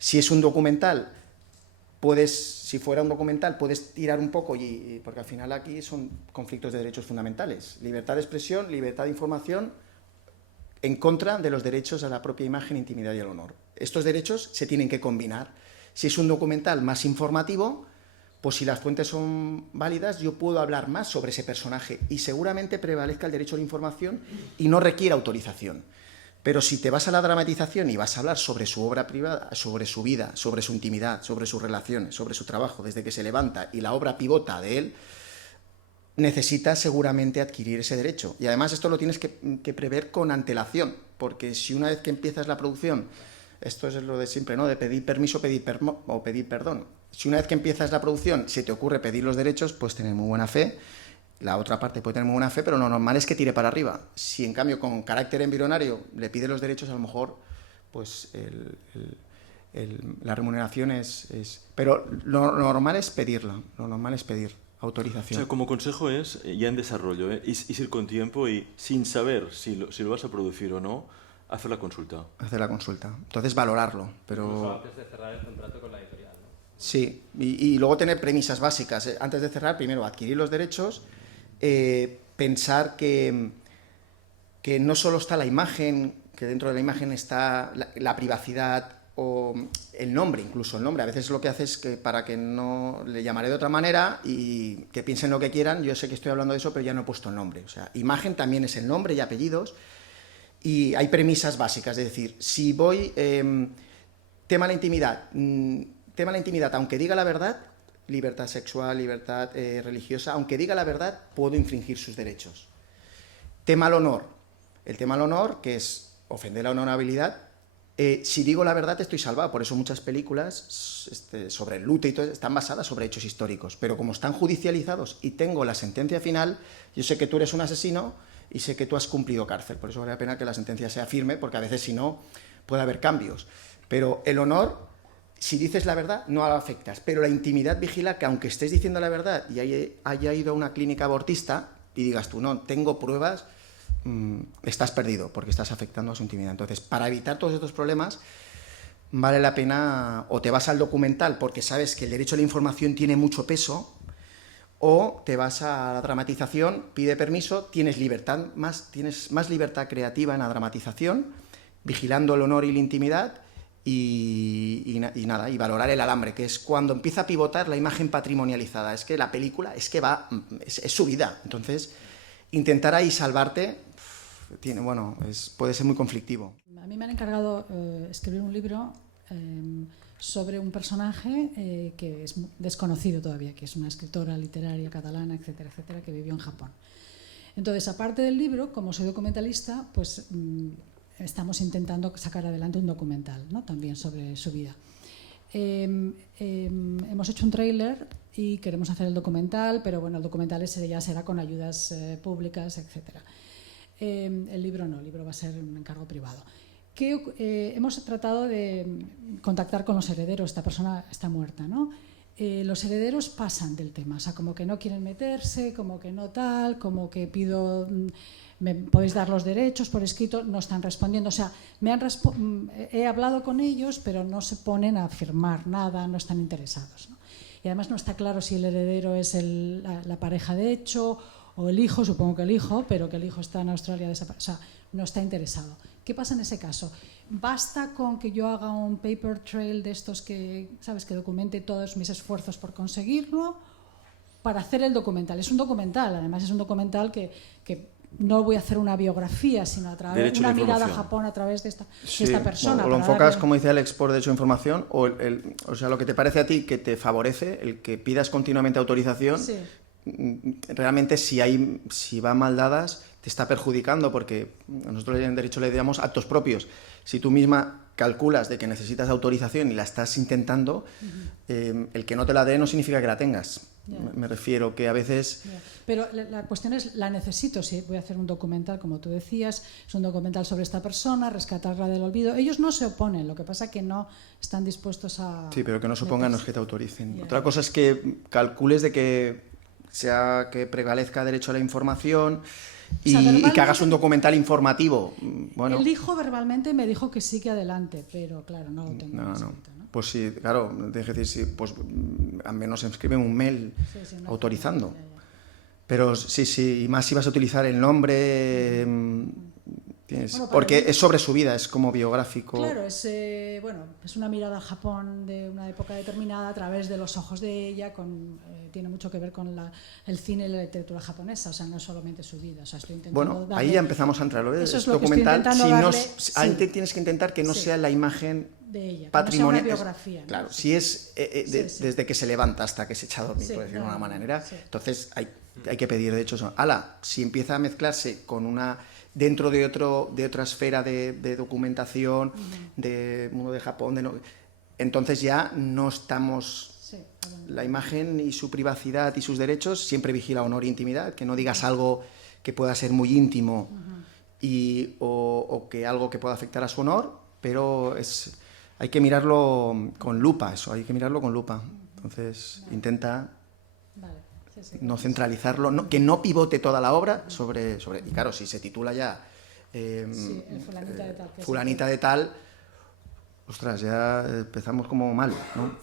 Si es un documental, si fuera un documental, puedes tirar un poco, porque al final aquí son conflictos de derechos fundamentales. Libertad de expresión, libertad de información, en contra de los derechos a la propia imagen, intimidad y al honor. Estos derechos se tienen que combinar. Si es un documental más informativo, pues si las fuentes son válidas, yo puedo hablar más sobre ese personaje y seguramente prevalezca el derecho a la información y no requiera autorización. Pero si te vas a la dramatización y vas a hablar sobre su obra privada, sobre su vida, sobre su intimidad, sobre sus relaciones, sobre su trabajo, desde que se levanta y la obra pivota de él, necesitas seguramente adquirir ese derecho. Y además esto lo tienes que prever con antelación, porque si una vez que empiezas la producción, esto es lo de siempre, ¿no? De pedir permiso o pedir perdón. Si una vez que empiezas la producción se te ocurre pedir los derechos, pues tener muy buena fe. La otra parte puede tener muy buena fe, pero lo normal es que tire para arriba. Si en cambio con carácter embrionario le pide los derechos, a lo mejor pues la remuneración es... Pero lo normal es pedirla, lo normal es pedir autorización. O sea, como consejo es, ya en desarrollo, es ir con tiempo y sin saber si lo vas a producir o no, hacer la consulta. Hacer la consulta. Entonces valorarlo, pero... Incluso antes de cerrar el contrato con la editorial, ¿no? Sí, y luego tener premisas básicas. Antes de cerrar, primero adquirir los derechos, pensar que no solo está la imagen, que dentro de la imagen está la privacidad o el nombre, incluso el nombre. A veces lo que hace es que para que no le llamaré de otra manera y que piensen lo que quieran, yo sé que estoy hablando de eso, pero ya no he puesto el nombre. O sea, imagen también es el nombre y apellidos, y hay premisas básicas, es decir, si voy, tema de la intimidad, aunque diga la verdad, libertad sexual, libertad religiosa, aunque diga la verdad, puedo infringir sus derechos. Tema al honor, el tema al honor, que es ofender la honorabilidad. Si digo la verdad estoy salvado, por eso muchas películas sobre el luto y todo están basadas sobre hechos históricos, pero como están judicializados y tengo la sentencia final, yo sé que tú eres un asesino y sé que tú has cumplido cárcel, por eso vale la pena que la sentencia sea firme, porque a veces si no puede haber cambios. Pero el honor, si dices la verdad, no la afectas, pero la intimidad vigila que aunque estés diciendo la verdad y haya ido a una clínica abortista y digas tú, no, tengo pruebas, estás perdido porque estás afectando a su intimidad. Entonces, para evitar todos estos problemas, vale la pena o te vas al documental porque sabes que el derecho a la información tiene mucho peso, o te vas a la dramatización, pide permiso, tienes más libertad creativa en la dramatización, vigilando el honor y la intimidad y valorar el alambre, que es cuando empieza a pivotar la imagen patrimonializada. Es que la película es su vida. Entonces, intentar ahí salvarte puede ser muy conflictivo. A mí me han encargado escribir un libro sobre un personaje que es desconocido todavía, que es una escritora literaria catalana, etcétera, etcétera, que vivió en Japón. Entonces, aparte del libro, como soy documentalista, pues estamos intentando sacar adelante un documental, ¿no? También sobre su vida. Hemos hecho un tráiler y queremos hacer el documental, pero bueno, el documental ya será con ayudas públicas, etcétera. El libro no, el libro va a ser un encargo privado. Hemos tratado de contactar con los herederos. Esta persona está muerta, ¿no? Los herederos pasan del tema, o sea, como que no quieren meterse, como que no tal, como que pido, me podéis dar los derechos por escrito, no están respondiendo. O sea, he hablado con ellos, pero no se ponen a firmar nada, no están interesados, ¿no? Y además no está claro si el heredero es la pareja de hecho o el hijo, supongo que el hijo, pero que el hijo está en Australia, o sea, no está interesado. ¿Qué pasa en ese caso? ¿Basta con que yo haga un paper trail de estos que, sabes, que documente todos mis esfuerzos por conseguirlo para hacer el documental? Es un documental, además es un documental que no voy a hacer una biografía, sino a través de una mirada a Japón a través de esta persona. O lo enfocas, como dice Alex, por derecho de información, o sea, lo que te parece a ti que te favorece, el que pidas continuamente autorización, sí. Realmente si va mal dadas te está perjudicando, porque nosotros en derecho le llamamos actos propios. Si tú misma calculas de que necesitas autorización y la estás intentando, el que no te la dé no significa que la tengas. Yeah. Me refiero que a veces... Yeah. Pero la cuestión es, la necesito, si voy a hacer un documental, como tú decías, es un documental sobre esta persona, rescatarla del olvido. Ellos no se oponen, lo que pasa es que no están dispuestos a... Sí, pero que no se opongan no es que te autoricen. Yeah. Otra cosa es que calcules de que prevalezca derecho a la información y que hagas un documental informativo. Bueno, el hijo verbalmente me dijo que sí, que adelante, pero claro, no lo tengo. No. Pues sí, claro, deje decir, sí, pues al menos escriben un mail autorizando. Ya. Pero sí, y más si vas a utilizar el nombre, porque es sobre su vida, es como biográfico. Claro, es una mirada a Japón de una época determinada a través de los ojos de ella, tiene mucho que ver con el cine y la literatura japonesa, o sea, no solamente su vida. O sea, estoy intentando darle... ahí ya empezamos a entrar, ¿lo ves? Es documental, tienes que intentar que no sea la imagen de ella, patrimonial. No sea una biografía, ¿no? Claro, si es desde que se levanta hasta que se echa a dormir, por decirlo de una manera, entonces hay que pedir, de hecho, si empieza a mezclarse con dentro de otra esfera de documentación, de mundo de Japón, entonces ya no estamos... La imagen y su privacidad y sus derechos siempre vigila honor e intimidad, que no digas algo que pueda ser muy íntimo o que algo que pueda afectar a su honor, pero hay que mirarlo con lupa, Entonces intenta no centralizarlo, que no pivote toda la obra sobre y claro, si se titula ya fulanita de tal, ostras, ya empezamos como mal, ¿no?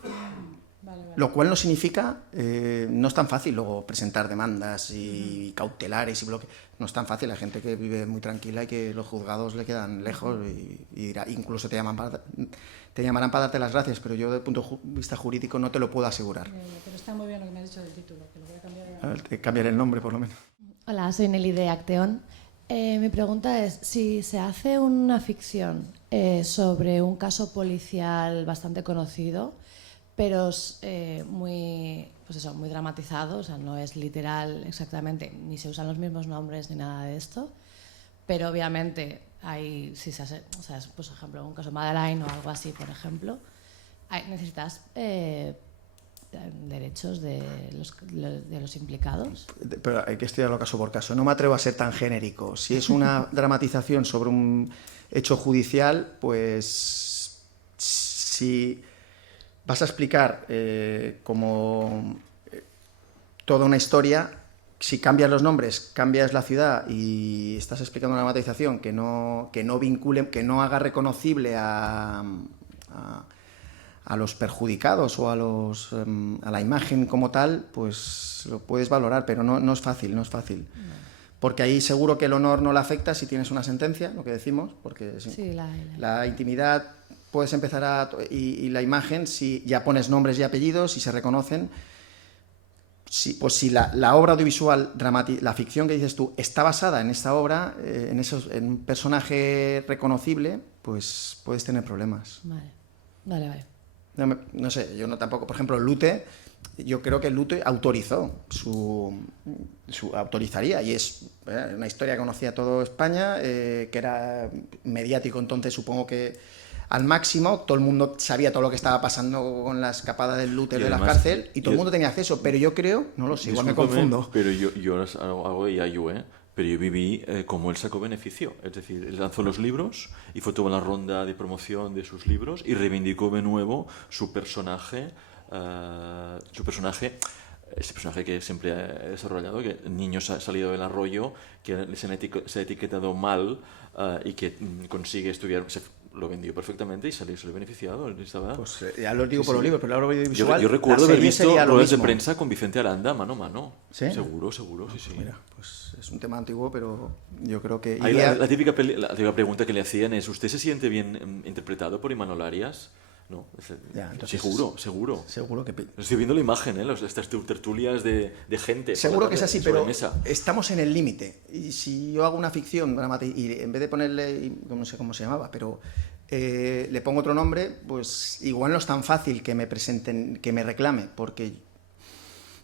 Vale. Lo cual no significa, no es tan fácil luego presentar demandas y cautelares y bloques. No es tan fácil, hay gente que vive muy tranquila y que los juzgados le quedan lejos y dirá, incluso te llamarán para darte las gracias, pero yo desde el punto de vista jurídico no te lo puedo asegurar. Pero está muy bien lo que me has dicho del título, que lo voy a cambiar. A ver, te cambiaré el nombre por lo menos. Hola, soy Nelly de Acteon. Mi pregunta es, si se hace una ficción sobre un caso policial bastante conocido, pero muy dramatizado, o sea, no es literal exactamente, ni se usan los mismos nombres ni nada de esto, pero obviamente si se hace, o sea, por ejemplo, un caso Madeleine o algo así, por ejemplo, necesitas derechos de los implicados. Pero hay que estudiarlo caso por caso. No me atrevo a ser tan genérico. Si es una dramatización sobre un hecho judicial, pues si vas a explicar como toda una historia, si cambias los nombres, cambias la ciudad y estás explicando una dramatización que no vincule, que no haga reconocible a los perjudicados o a la imagen como tal, pues lo puedes valorar, pero no es fácil, no es fácil. Porque ahí seguro que el honor no le afecta si tienes una sentencia, lo que decimos, porque Sí, la intimidad puedes empezar y la imagen, si ya pones nombres y apellidos y se reconocen, pues si la obra audiovisual, la ficción que dices tú, está basada en esta obra, en un personaje reconocible, pues puedes tener problemas. Vale. No sé, yo no tampoco. Por ejemplo, Lute, yo creo que Lute autorizó autorizaría, y es una historia que conocía todo España, que era mediático, entonces supongo que al máximo, todo el mundo sabía todo lo que estaba pasando con la escapada del Lute de la cárcel y todo el mundo tenía acceso, pero yo creo, no lo sé, igual me confundo. Pero yo hago de Yayu, pero yo viví como él sacó beneficio, es decir, él lanzó los libros y fue toda la ronda de promoción de sus libros y reivindicó de nuevo su personaje, ese personaje que siempre he desarrollado, que el niño ha salido del arroyo, que se ha etiquetado mal y que consigue estudiar, lo vendió perfectamente y salió beneficiado. Pues ya lo digo por los libros, pero la obra audiovisual. Yo recuerdo haber visto ruedas de prensa con Vicente Aranda mano a mano. ¿Sí? Seguro, sí. Mira, pues es un tema antiguo, pero yo creo que... Ahí la típica pregunta que le hacían es: ¿usted se siente bien interpretado por Imanol Arias? No, ya, entonces, seguro. Seguro que... Estoy viendo la imagen, estas tertulias de gente. Seguro que es así, pero mesa. Estamos en el límite. Y si yo hago una ficción, y en vez de ponerle, no sé cómo se llamaba, pero le pongo otro nombre, pues igual no es tan fácil que me presenten, que me reclame, porque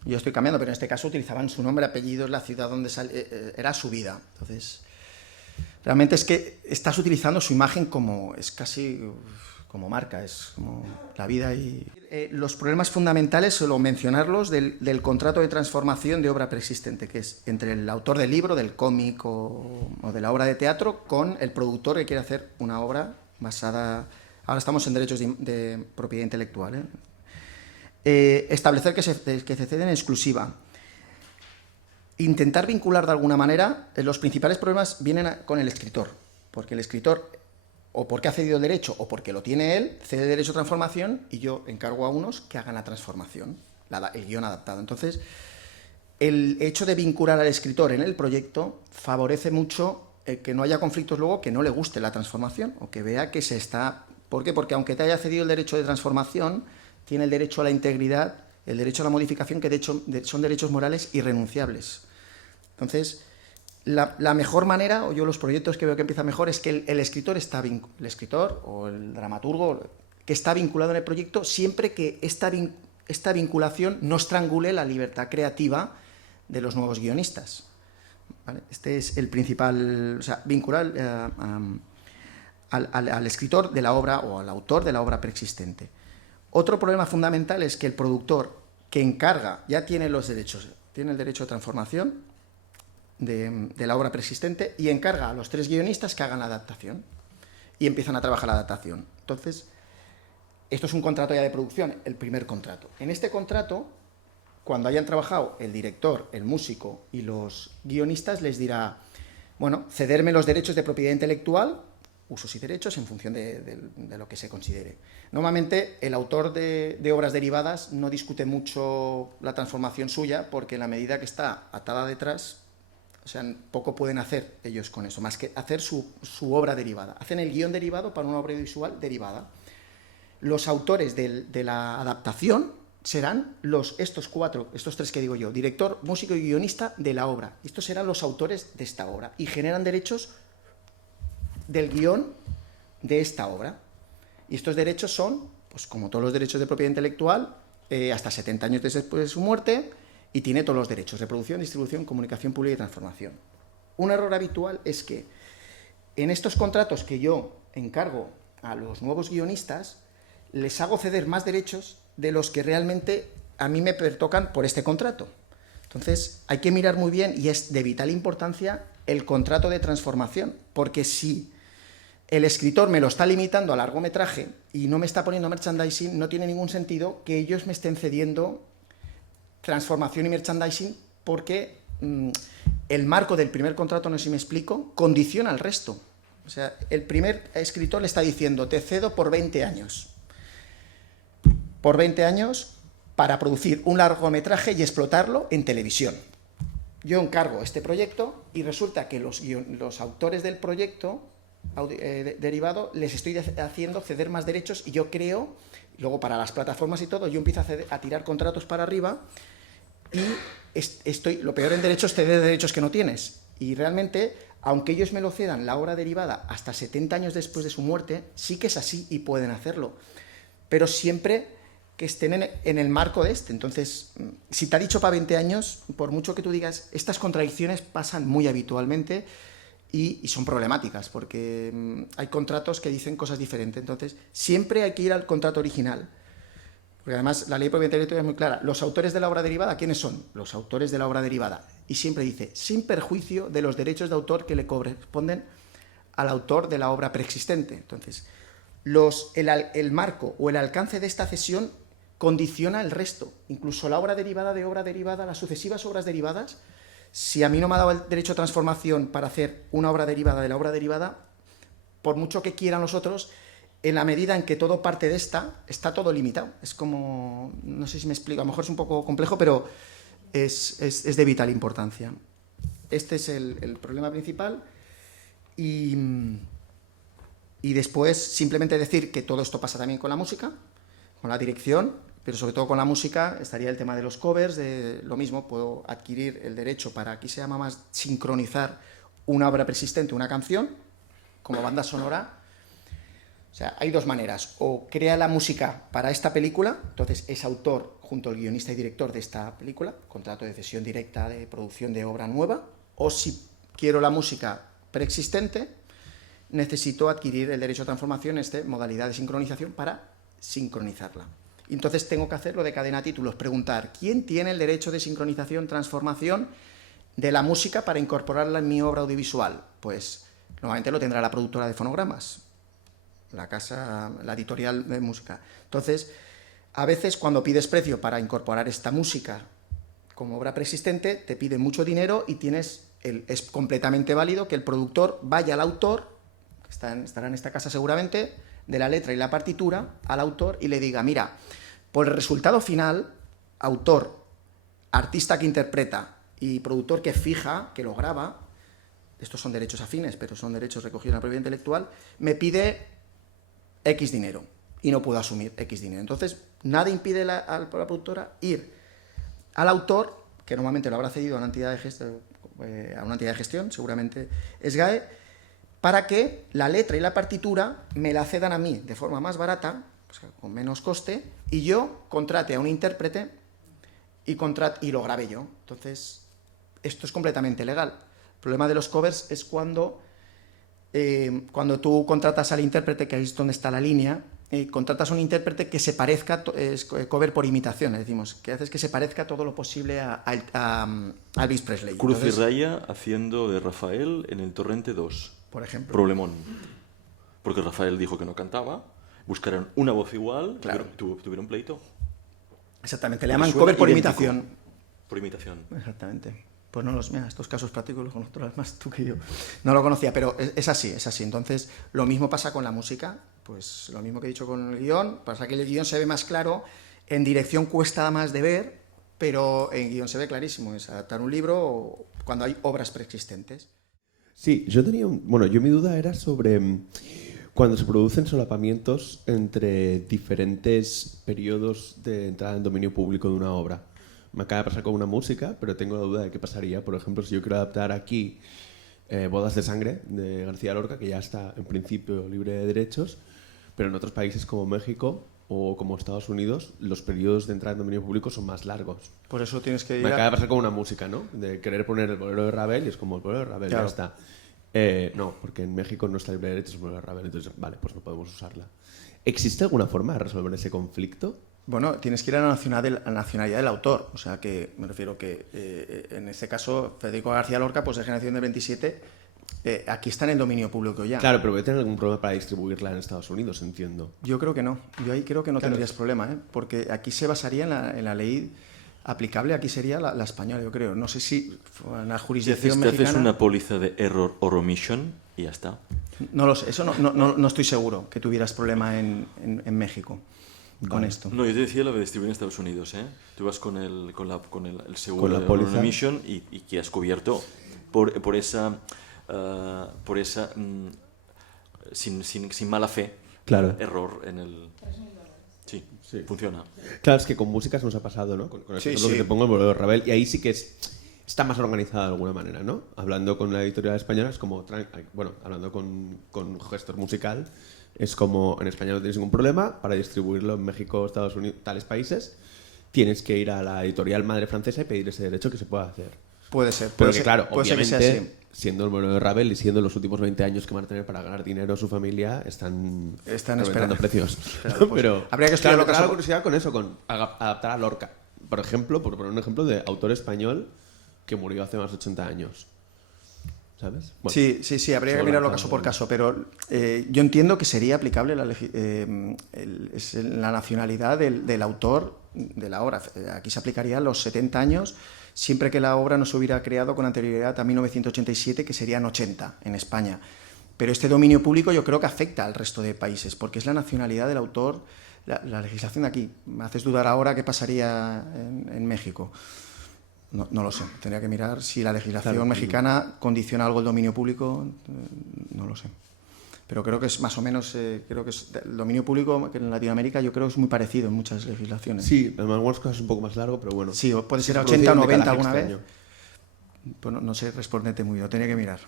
yo estoy cambiando, pero en este caso utilizaban su nombre, apellidos, la ciudad donde era su vida. Entonces, realmente es que estás utilizando su imagen es casi como marca, es como la vida. Y los problemas fundamentales, solo mencionarlos, del contrato de transformación de obra preexistente, que es entre el autor del libro, del cómic o de la obra de teatro, con el productor que quiere hacer una obra basada... Ahora estamos en derechos de propiedad intelectual. Establecer que se ceden en exclusiva. Intentar vincular de alguna manera. Los principales problemas vienen con el escritor, porque el escritor, o porque ha cedido el derecho o porque lo tiene él, cede el derecho de transformación y yo encargo a unos que hagan la transformación, el guión adaptado. Entonces, el hecho de vincular al escritor en el proyecto favorece mucho que no haya conflictos luego, que no le guste la transformación o que vea que se está... ¿Por qué? Porque aunque te haya cedido el derecho de transformación, tiene el derecho a la integridad, el derecho a la modificación, que de hecho son derechos morales irrenunciables. Entonces, la mejor manera, o yo los proyectos que veo que empiezan mejor, es que el escritor o el dramaturgo que está vinculado en el proyecto, siempre que esta vinculación no estrangule la libertad creativa de los nuevos guionistas. ¿Vale? Este es el principal, o sea, vincular al escritor de la obra o al autor de la obra preexistente. Otro problema fundamental es que el productor que encarga ya tiene los derechos, tiene el derecho de transformación de la obra preexistente y encarga a los 3 guionistas que hagan la adaptación y empiezan a trabajar la adaptación. Entonces, esto es un contrato ya de producción, el primer contrato. En este contrato, cuando hayan trabajado el director, el músico y los guionistas, les dirá, bueno, cederme los derechos de propiedad intelectual usos y derechos en función de lo que se considere. Normalmente el autor de obras derivadas no discute mucho la transformación suya porque en la medida que está atada detrás, o sea, poco pueden hacer ellos con eso, más que hacer su obra derivada. Hacen el guión derivado para una obra audiovisual derivada. Los autores de la adaptación serán estos tres que digo yo, director, músico y guionista de la obra. Estos serán los autores de esta obra y generan derechos del guión de esta obra. Y estos derechos son, pues como todos los derechos de propiedad intelectual, hasta 70 años después de su muerte, y tiene todos los derechos: reproducción, distribución, comunicación pública y transformación. Un error habitual es que en estos contratos que yo encargo a los nuevos guionistas, les hago ceder más derechos de los que realmente a mí me pertocan por este contrato. Entonces hay que mirar muy bien, y es de vital importancia, el contrato de transformación, porque si el escritor me lo está limitando a largometraje y no me está poniendo merchandising, no tiene ningún sentido que ellos me estén cediendo transformación y merchandising, porque el marco del primer contrato, no sé si me explico, condiciona el resto. O sea, el primer escritor le está diciendo: te cedo por 20 años. Por 20 años para producir un largometraje y explotarlo en televisión. Yo encargo este proyecto y resulta que los autores del proyecto derivado les estoy haciendo ceder más derechos, y yo creo, luego para las plataformas y todo, yo empiezo a tirar contratos para arriba, y lo peor en derechos es ceder derechos que no tienes. Y realmente, aunque ellos me lo cedan la obra derivada hasta 70 años después de su muerte, sí que es así y pueden hacerlo. Pero siempre que estén en el marco de este. Entonces, si te ha dicho para 20 años, por mucho que tú digas, estas contradicciones pasan muy habitualmente y son problemáticas, porque hay contratos que dicen cosas diferentes. Entonces, siempre hay que ir al contrato original. Porque además la ley de propiedad intelectual es muy clara. Los autores de la obra derivada, ¿quiénes son? Los autores de la obra derivada. Y siempre dice: sin perjuicio de los derechos de autor que le corresponden al autor de la obra preexistente. Entonces, el marco o el alcance de esta cesión condiciona el resto. Incluso la obra derivada de obra derivada, las sucesivas obras derivadas, si a mí no me ha dado el derecho de transformación para hacer una obra derivada de la obra derivada, por mucho que quieran los otros, en la medida en que todo parte de esta, está todo limitado. Es como, no sé si me explico, a lo mejor es un poco complejo, pero es de vital importancia. Este es el problema principal. Y después simplemente decir que todo esto pasa también con la música, con la dirección, pero sobre todo con la música estaría el tema de los covers. De lo mismo, puedo adquirir el derecho para, aquí se llama más, sincronizar una obra preexistente, una canción, como banda sonora. O sea, hay dos maneras: o crea la música para esta película, entonces es autor junto al guionista y director de esta película, contrato de cesión directa de producción de obra nueva, o si quiero la música preexistente, necesito adquirir el derecho de transformación, modalidad de sincronización, para sincronizarla. Y entonces tengo que hacer lo de cadena títulos, preguntar: ¿quién tiene el derecho de sincronización, transformación de la música para incorporarla en mi obra audiovisual? Pues normalmente lo tendrá la productora de fonogramas, la editorial de música. Entonces, a veces cuando pides precio para incorporar esta música como obra preexistente, te piden mucho dinero y es completamente válido que el productor vaya al autor, que estará en esta casa seguramente, de la letra y la partitura, al autor, y le diga: mira, por el resultado final, autor, artista que interpreta y productor que fija, que lo graba, estos son derechos afines, pero son derechos recogidos en la propiedad intelectual, me pide X dinero y no puedo asumir X dinero. Entonces, nada impide a la productora ir al autor, que normalmente lo habrá cedido a una entidad de gestión, seguramente SGAE, para que la letra y la partitura me la cedan a mí de forma más barata, o sea, con menos coste, y yo contrate a un intérprete y lo grabe yo. Entonces, esto es completamente legal. El problema de los covers es cuando tú contratas al intérprete, que ahí es donde está la línea, contratas a un intérprete que se parezca, es cover por imitación, decimos, que haces que se parezca todo lo posible a Elvis Presley. Cruz y Entonces, Raya haciendo de Rafael en El Torrente 2. por ejemplo. Problemón. Porque Rafael dijo que no cantaba, buscaron una voz igual, Claro. tuvieron pleito. Exactamente, le Porque llaman suena cover por idéntico. imitación. Por imitación. Exactamente. Pues no mira, estos casos prácticos los conozco más tú que yo. No lo conocía, pero es así. Entonces, lo mismo pasa con la música, pues lo mismo que he dicho con el guión, pasa que el guión se ve más claro, en dirección cuesta más de ver, pero en guión se ve clarísimo, es adaptar un libro cuando hay obras preexistentes. Sí, yo tenía mi duda era sobre cuando se producen solapamientos entre diferentes periodos de entrada en dominio público de una obra. Me acaba de pasar con una música, pero tengo la duda de qué pasaría, por ejemplo, si yo quiero adaptar aquí Bodas de Sangre de García Lorca, que ya está en principio libre de derechos, pero en otros países como México o como Estados Unidos, los periodos de entrada en dominio público son más largos. Por eso tienes que ir Me acaba de pasar con una música, ¿no? De querer poner el bolero de Ravel y es como el bolero de Ravel, claro. ya está. No, porque en México no está libre de derechos el bolero de Ravel, entonces, vale, pues no podemos usarla. ¿Existe alguna forma de resolver ese conflicto? Bueno, tienes que ir a la nacionalidad del autor. O sea, que me refiero que en este caso, Federico García Lorca, pues de generación del 27, aquí está en el dominio público ya. Claro, pero voy a tener algún problema para distribuirla en Estados Unidos, entiendo. Yo creo que no. Yo ahí creo que no tendrías problema, porque aquí se basaría en la ley aplicable, aquí sería la española, yo creo. No sé si en la jurisdicción te haces mexicana... una póliza de error or omission y ya está. No lo sé, eso no estoy seguro que tuvieras problema en México. Con esto. No, yo te decía lo de distribuir en Estados Unidos, ¿eh? Tú vas con el seguro con la de póliza emission y que has cubierto por esa sin mala fe, claro. error en el... Sí, funciona. Claro, es que con músicas nos ha pasado, ¿no? Con el ejemplo que te pongo, el bolero de Ravel, y ahí sí que está más organizada de alguna manera, ¿no? Hablando con la editorial española es como, hablando con gestor musical, es como en España no tienes ningún problema, para distribuirlo en México, Estados Unidos, tales países, tienes que ir a la editorial madre francesa y pedir ese derecho que se pueda hacer. Puede ser. Pero que claro, puede ser que sea obviamente, así. siendo el bolero de Ravel y siendo los últimos 20 años que van a tener para ganar dinero su familia, están esperando precios. Claro, pues, pero habría que estudiar claro, lo que me da la curiosidad con eso, con adaptar a Lorca. Por ejemplo, por poner un ejemplo de autor español que murió hace más de 80 años. ¿Sabes? Bueno, sí, habría que mirarlo caso por caso, pero yo entiendo que sería aplicable la nacionalidad del autor de la obra. Aquí se aplicaría los 70 años, siempre que la obra no se hubiera creado con anterioridad a 1987, que serían 80 en España. Pero este dominio público yo creo que afecta al resto de países, porque es la nacionalidad del autor, la legislación de aquí. Me haces dudar ahora qué pasaría en México. No lo sé, tendría que mirar si la legislación mexicana condiciona algo el dominio público, no lo sé. Pero creo que es más o menos, creo que es el dominio público que en Latinoamérica yo creo que es muy parecido en muchas legislaciones. Sí, en algunas cosas es un poco más largo, pero bueno. Sí, puede ser 80 o 90 alguna vez. Pues no sé responderte muy bien, lo tenía que mirar.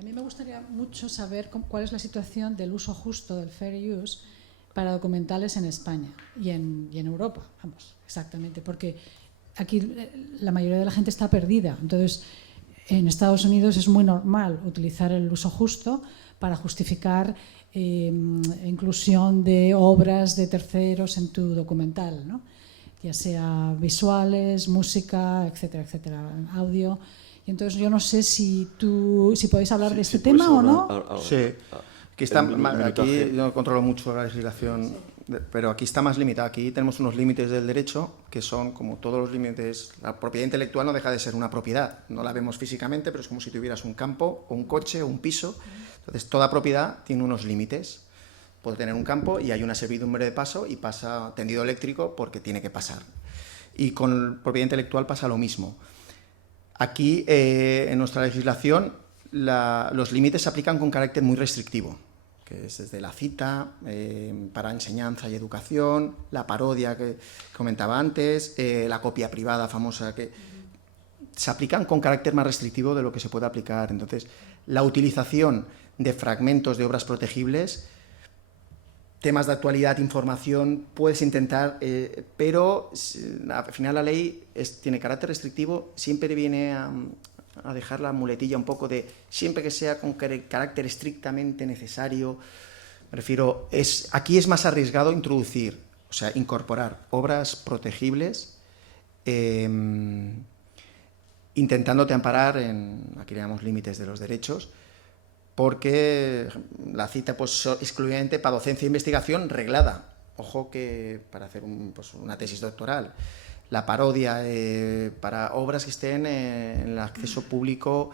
A mí me gustaría mucho saber cuál es la situación del uso justo, del fair use, para documentales en España y en Europa, vamos, exactamente, porque aquí la mayoría de la gente está perdida. Entonces, en Estados Unidos es muy normal utilizar el uso justo para justificar inclusión de obras de terceros en tu documental, ¿no? Ya sea visuales, música, etcétera, etcétera, audio. Y entonces yo no sé si podéis hablar de este tema o no. Sí. Aquí yo no controlo mucho la legislación, pero aquí está más limitado. Aquí tenemos unos límites del derecho que son como todos los límites. La propiedad intelectual no deja de ser una propiedad. No la vemos físicamente, pero es como si tuvieras un campo o un coche o un piso. Entonces, toda propiedad tiene unos límites. Puede tener un campo y hay una servidumbre de paso y pasa tendido eléctrico porque tiene que pasar. Y con propiedad intelectual pasa lo mismo. Aquí, en nuestra legislación, los límites se aplican con carácter muy restrictivo, que es desde la cita, para enseñanza y educación, la parodia que comentaba antes, la copia privada famosa, que se aplican con carácter más restrictivo de lo que se puede aplicar. Entonces, la utilización de fragmentos de obras protegibles, temas de actualidad, información, puedes intentar, pero al final la ley tiene carácter restrictivo, siempre viene a dejar la muletilla un poco de siempre que sea con carácter estrictamente necesario. Me refiero, aquí es más arriesgado introducir, o sea, incorporar obras protegibles, intentándote amparar aquí le llamamos límites de los derechos, porque la cita pues exclusivamente para docencia e investigación reglada. Ojo que para hacer una tesis doctoral, la parodia, para obras que estén en el acceso público,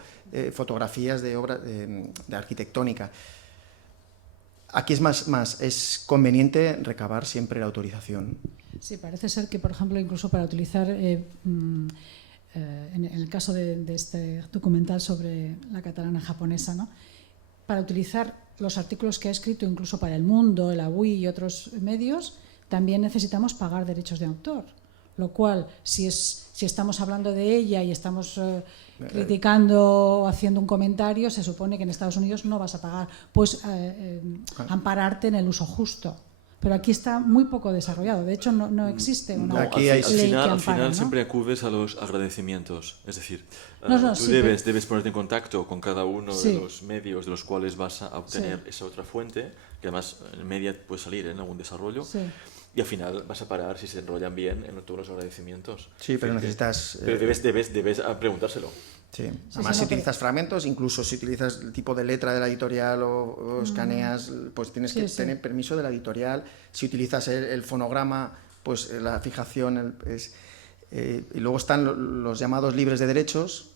fotografías de obras de arquitectónica. Aquí es conveniente recabar siempre la autorización. Sí, parece ser que, por ejemplo, incluso para utilizar, en el caso de este documental sobre la catalana japonesa, ¿no?, para utilizar los artículos que ha escrito incluso para El Mundo, el Avui y otros medios, también necesitamos pagar derechos de autor. Lo cual, si estamos hablando de ella y estamos criticando o haciendo un comentario, se supone que en Estados Unidos no vas a pagar, pues ampararte en el uso justo. Pero aquí está muy poco desarrollado. De hecho, no existe una ley que al ampare, final ¿no? siempre acudes a los agradecimientos. Es decir, tú sí, debes ponerte en contacto con cada uno sí, de los medios de los cuales vas a obtener esa otra fuente, que además en media puede salir en algún desarrollo. Sí. Y al final vas a parar si se enrollan bien en todos los agradecimientos. Sí, pero necesitas... Pero debes preguntárselo. Sí. Además, si utilizas fragmentos, incluso si utilizas el tipo de letra de la editorial o escaneas, pues tienes que tener permiso de la editorial. Si utilizas el fonograma, pues la fijación... y luego están los llamados libres de derechos,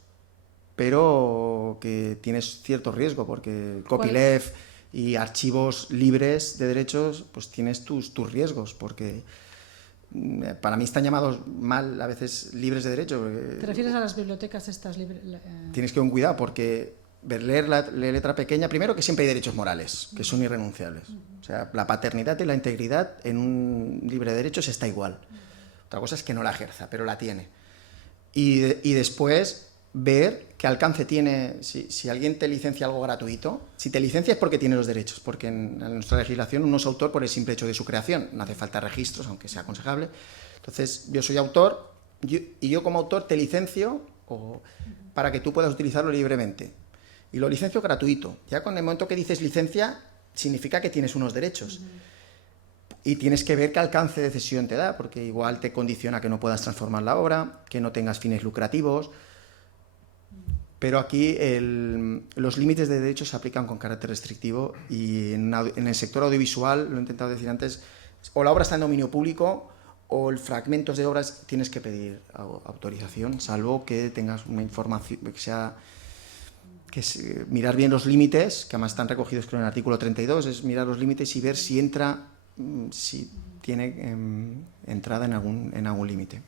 pero que tienes cierto riesgo, porque copyleft y archivos libres de derechos, pues tienes tus riesgos, porque para mí están llamados mal a veces libres de derechos. ¿Te refieres a las bibliotecas estas libres? Tienes que tener cuidado, porque leer la letra pequeña, primero que siempre hay derechos morales, que son irrenunciables. O sea, la paternidad y la integridad en un libre de derechos está igual. Otra cosa es que no la ejerza, pero la tiene. Y después ver qué alcance tiene, si alguien te licencia algo gratuito, si te licencia es porque tiene los derechos, porque en nuestra legislación uno es autor por el simple hecho de su creación, no hace falta registros, aunque sea aconsejable. Entonces, yo soy autor y yo como autor te licencio para que tú puedas utilizarlo libremente. Y lo licencio gratuito. Ya con el momento que dices licencia, significa que tienes unos derechos. Y tienes que ver qué alcance de cesión te da, porque igual te condiciona que no puedas transformar la obra, que no tengas fines lucrativos. Pero aquí los límites de derechos se aplican con carácter restrictivo y en el sector audiovisual, lo he intentado decir antes, o la obra está en dominio público o el fragmentos de obras tienes que pedir autorización, salvo que tengas una información mirar bien los límites, que además están recogidos creo en el artículo 32, es mirar los límites y ver si tiene entrada en algún límite.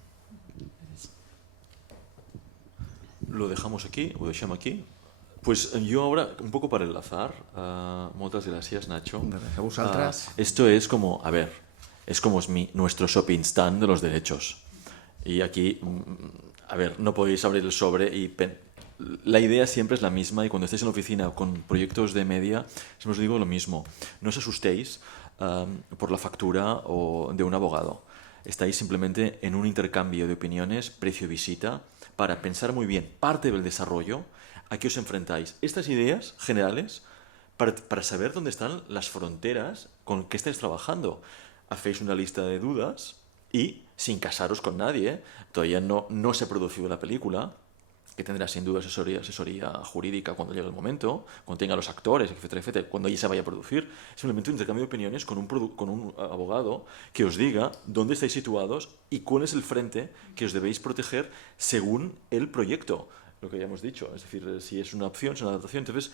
Lo dejamos aquí, ho deixem aquí. Pues yo ahora, un poco para enlazar, muchas gracias Nacho. A vosaltres. Esto es como, es como nuestro shopping stand de los derechos. Y aquí, no podéis abrir el sobre y... La idea siempre es la misma y cuando estéis en la oficina con proyectos de media, siempre os digo lo mismo. No os asustéis por la factura o de un abogado. Estáis simplemente en un intercambio de opiniones, precio-visita, para pensar muy bien parte del desarrollo, a qué os enfrentáis. Estas ideas generales, para saber dónde están las fronteras con que estáis trabajando. Hacéis una lista de dudas y, sin casaros con nadie, todavía no se ha producido la película, que tendrá sin duda asesoría jurídica cuando llegue el momento, cuando tenga los actores, etcétera, etcétera, cuando ya se vaya a producir. Simplemente un intercambio de opiniones con un abogado que os diga dónde estáis situados y cuál es el frente que os debéis proteger según el proyecto. Lo que ya hemos dicho, es decir, si es una opción, si es una adaptación. Entonces,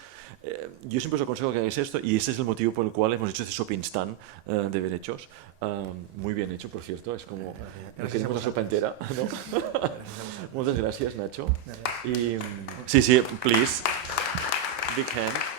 yo siempre os aconsejo que hagáis esto y ese es el motivo por el cual hemos hecho este shopping stand de derechos. Muy bien hecho, por cierto, es como no queremos la sopa entera, ¿no? Muchas gracias, Nacho. Y sí, please, big hand.